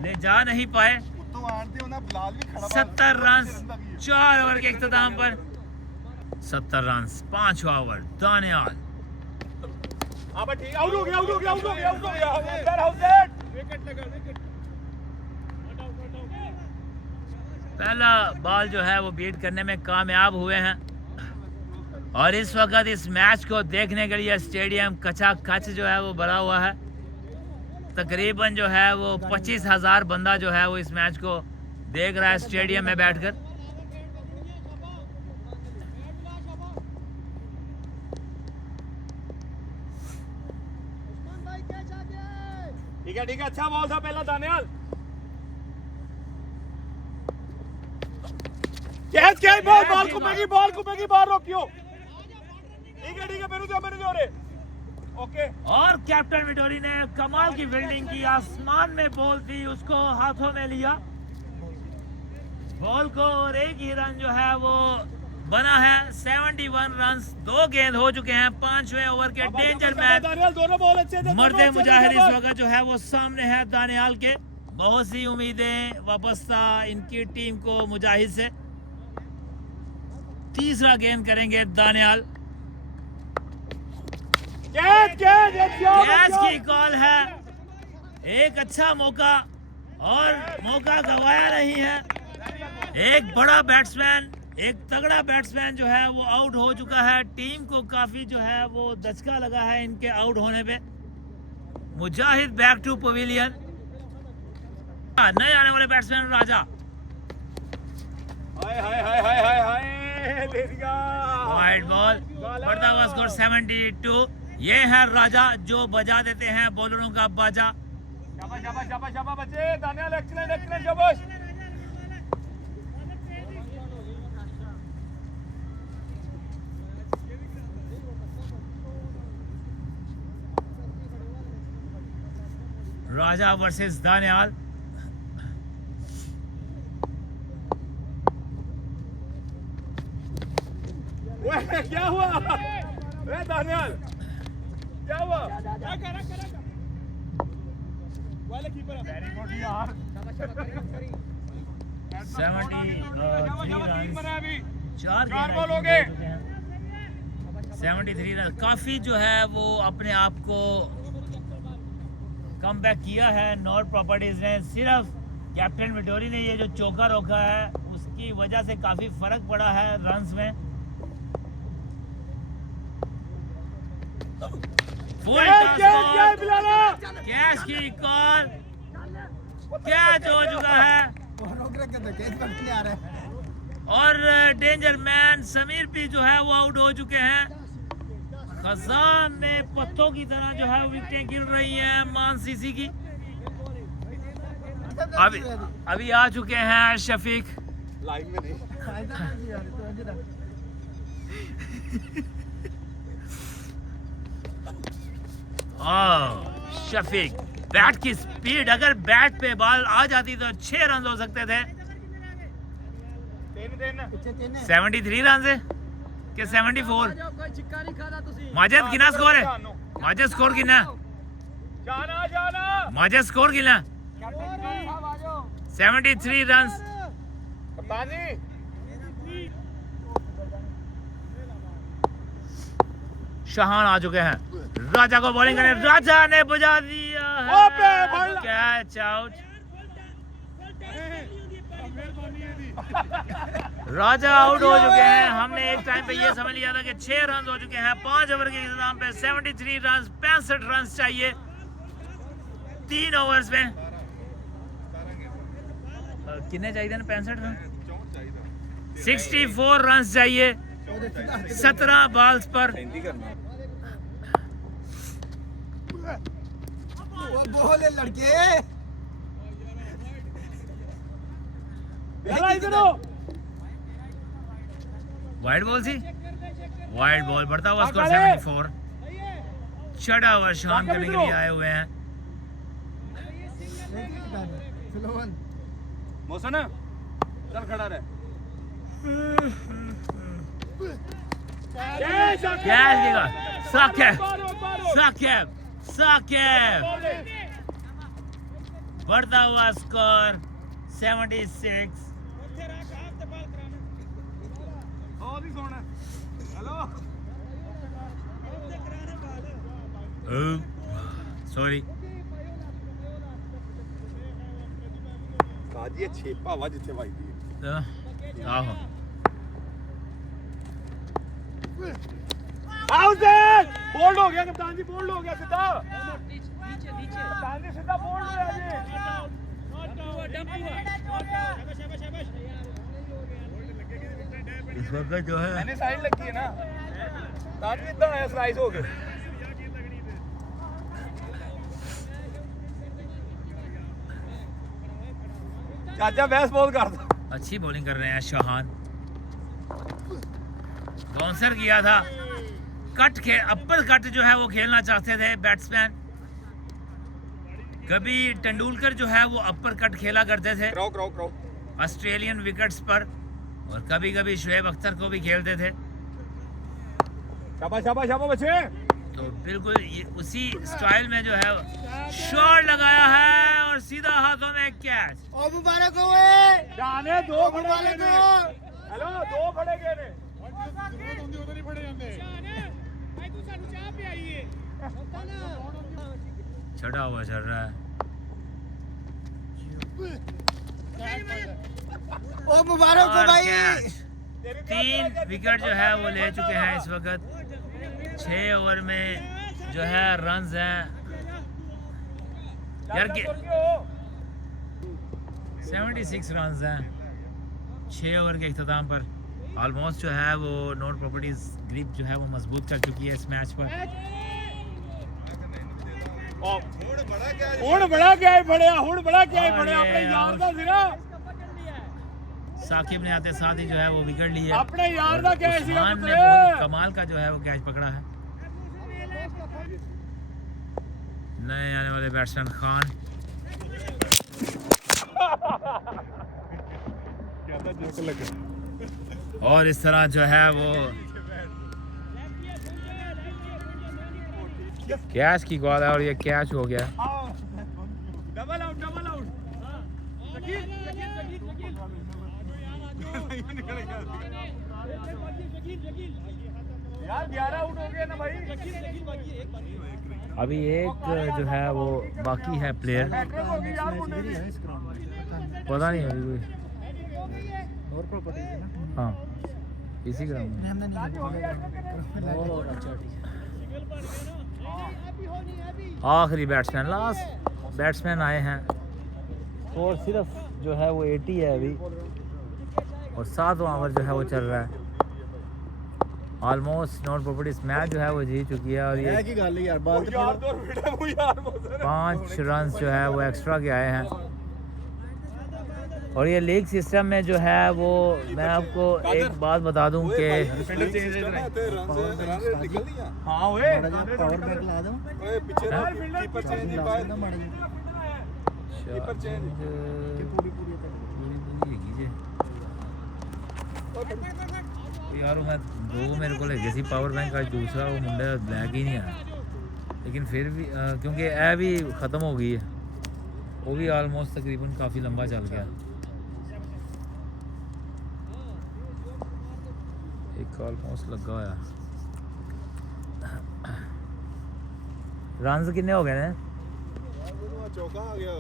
ले जा नहीं पाए। 70 रन 4 ओवर के इख्तिताम पर, 70 रन 5 ओवर। दानियाल अब ठीक आउट हो गया आउट हो गया आउट हो गया आउट हो गया अंदर हाउस सेट विकेट लगा विकेट। पहला बॉल जो है वो बीट करने में कामयाब हुए हैं। और इस वक्त इस मैच को देखने के लिए स्टेडियम कचाकच जो है वो भरा हुआ है। तकरीबन जो है वो 25,000 बंदा जो है वो इस मैच को देख रहा है स्टेडियम में बैठकर। ठीक है अच्छा बॉल था पहला दानियाल। कैच बॉल घूमेगी बाहर रोकियो। ठीक है मेनू दो रे ओके। और कैप्टन विटोरी ने कमाल की फील्डिंग की, आसमान में बॉल थी उसको हाथों में लिया बॉल को और एक ही रन जो है वो बना है। 71 रन, 2 गेंद हो चुके हैं 5वें ओवर के। डेंजर मैच, दोनों बॉल अच्छे थे। मर्दे मुजाहिद इस वक्त जो है वो सामने है दानियाल के। बहुत सी उम्मीदें वाबस्ता इनकी टीम को मुजाहिद से। तीसरा गेंद करेंगे दानियाल। कैच की कॉल है, एक अच्छा मौका और मौका गवाया नहीं है। एक बड़ा बैट्समैन, एक तगड़ा बैट्समैन जो है वो आउट हो चुका है। टीम को काफी जो है वो दचका लगा है इनके आउट होने पे। मुजाहिद बैक टू पवेलियन। नए आने वाले बैट्समैन राजा। हाय ले दिया वाइड बॉल, बढ़ता हुआ स्कोर 72। ये है राजा जो बजा देते हैं बॉलरों का बाजा। शाबाश बच्चे। दानियाल एक्सीलेंट शाबाश। राजा वर्सेस दानियाल। क्या हुआ दानियाल क्या हुआ? वाले कीपर वेरी गुड यार। 73 रन, 4 बॉल हो गए। 73 रन काफी जो है वो अपने आप को कम बैक किया है नॉर्थ प्रॉपर्टीज ने। सिर्फ कैप्टन विटोरी ने ये जो चौका रोका है उसकी वजह से काफी फर्क पड़ा है रन्स में। फुल कैच की कॉल, कैच हो चुका है और डेंजर मैन समीर भी जो है वो आउट हो चुके हैं। खजान में पत्तों की तरह जो है विकेटें गिर रही हैं मान सीसी की। अभी आ चुके हैं शफीक। लाइन में नहीं शफीक बैट की स्पीड, अगर बैट पे बॉल आ जाती तो 6 रन हो सकते थे। 73 रन है कि 74? माजिद कितना स्कोर है? माजिद स्कोर कितना? माजिद स्कोर कितना? 73 रन। शाहान आ चुके हैं, राजा को बॉलिंग करने, राजा ने बजा दिया है कैच आउट। राजा आउट हो चुके हैं। हमने एक टाइम पे ये समझ लिया था कि 6 रन हो चुके हैं 5 ओवर के इंतजाम पे। 73 रन, 65 रन चाहिए 3 ओवर्स में। कितने चाहिए ना? 65 रन, 64 रन चाहिए 17 बॉल्स पर। बोले लड़के वाइड बॉल सी, वाइड बॉल बढ़ता हुआ स्कोर 74। छठा ओवर शान करने के लिए आए हुए हैं। मौसम चल खड़ा रहे। साकिब बढ़ता हुआ स्कोर 76। सॉरी काजी छेपा हुआ जिथे भाई दी आहो बोल्ड हो गया कप्तान जी, बोल्ड हो गया सीधा। कप्तान जी सीधा बोल्ड हो गया जी। इस वक्त जो है मैंने साइड लगी है ना, ताज भी इतना आया स्लाइस हो गए। चाचा बैस बॉल कर दो। अच्छी बॉलिंग कर रहे हैं शाहान। बाउंसर किया था, कट के अपर कट जो है वो खेलना चाहते थे बैट्समैन। कभी तेंदुलकर जो है वो अपर कट खेला करते थे ऑस्ट्रेलियन विकेट्स पर, और कभी कभी शुएब अख्तर को भी खेलते थे। शाबाश शाबाश शाबाश बच्चे। तो बिल्कुल ये उसी स्टाइल में जो है शॉट लगाया है और सीधा हाथों में कैच। और मुबारक हो जाने दो फड़े गए। हेलो दो फड़े गए ने। छठा हुआ चल रहा है। ओ मुबारक हो और भाई। कैच। 3 विकेट जो है वो ले चुके हैं इस वक्त। 6 ओवर में जो है रन्स हैं यार के 76 रन्स हैं 6 ओवर के इख्तिताम पर। ऑलमोस्ट जो है वो नॉर्थ प्रॉपर्टीज ग्रिप जो है वो मजबूत कर चुकी है इस मैच पर। हुण बड़ा क्या है बड़े, हुण बड़ा क्या है बड़े, अपने यार दा सिरा। साकिब ने आते साथ ही जो है वो विकेट लिए। अपने यार दा कैच है उस्मान ने पुत्र। बहुत कमाल का जो है वो कैच पकड़ा है। नए आने वाले बैट्समैन खान। और इस तरह जो है वो कैच की कॉल है और ये कैच हो गया। Double out double out. यार 11 आउट हो गए ना भाई। अभी एक जो है वो बाकी है प्लेयर, हैट्रिक होगी यार मुंडे की। पता नहीं अभी कोई। और प्रॉपर्टी है ना हाँ इसी ग्राउंड में। हमने नहीं और अच्छा ठीक है आखिरी बैट्समैन, लास्ट बैट्समैन आए हैं और सिर्फ जो है वो 80 है अभी, और 7 ओवर जो है वो चल रहा है। ऑलमोस्ट नॉट प्रॉपर्टीज मैच जो है वो जीत चुकी है, और ये की गल यार बाल तो यार तो बेटा वो यार वो 5 रन जो है वो एक्स्ट्रा के आए हैं। और ये लीग सिस्टम में जो है वो मैं आपको एक बात बता दूं कि रन से निकल दिया। हां ओए पावर बैंक ला दो ओए पीछे कीपर चेंज नहीं पाए। माड़ा जी कीपर चेंज पूरी पूरी यार मैं दो मेरे को लगे सी पावर बैंक का, दूसरा वो मुंडा ब्लैक ही नहीं आया, लेकिन फिर भी क्योंकि ए भी ख़त्म हो गई है, वो भी ऑलमोस्ट तकरीबन काफ़ी लंबा चल गया। एक ऑलमोस्ट लगा होया। रन कितने हो गए ने? चौका आ गया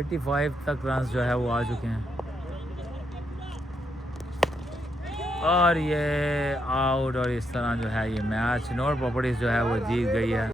85 तक रन जो है वो आ चुके हैं, और ये आउट। और इस तरह जो है ये मैच नॉट प्रॉपर्टीज जो है वो जीत गई है।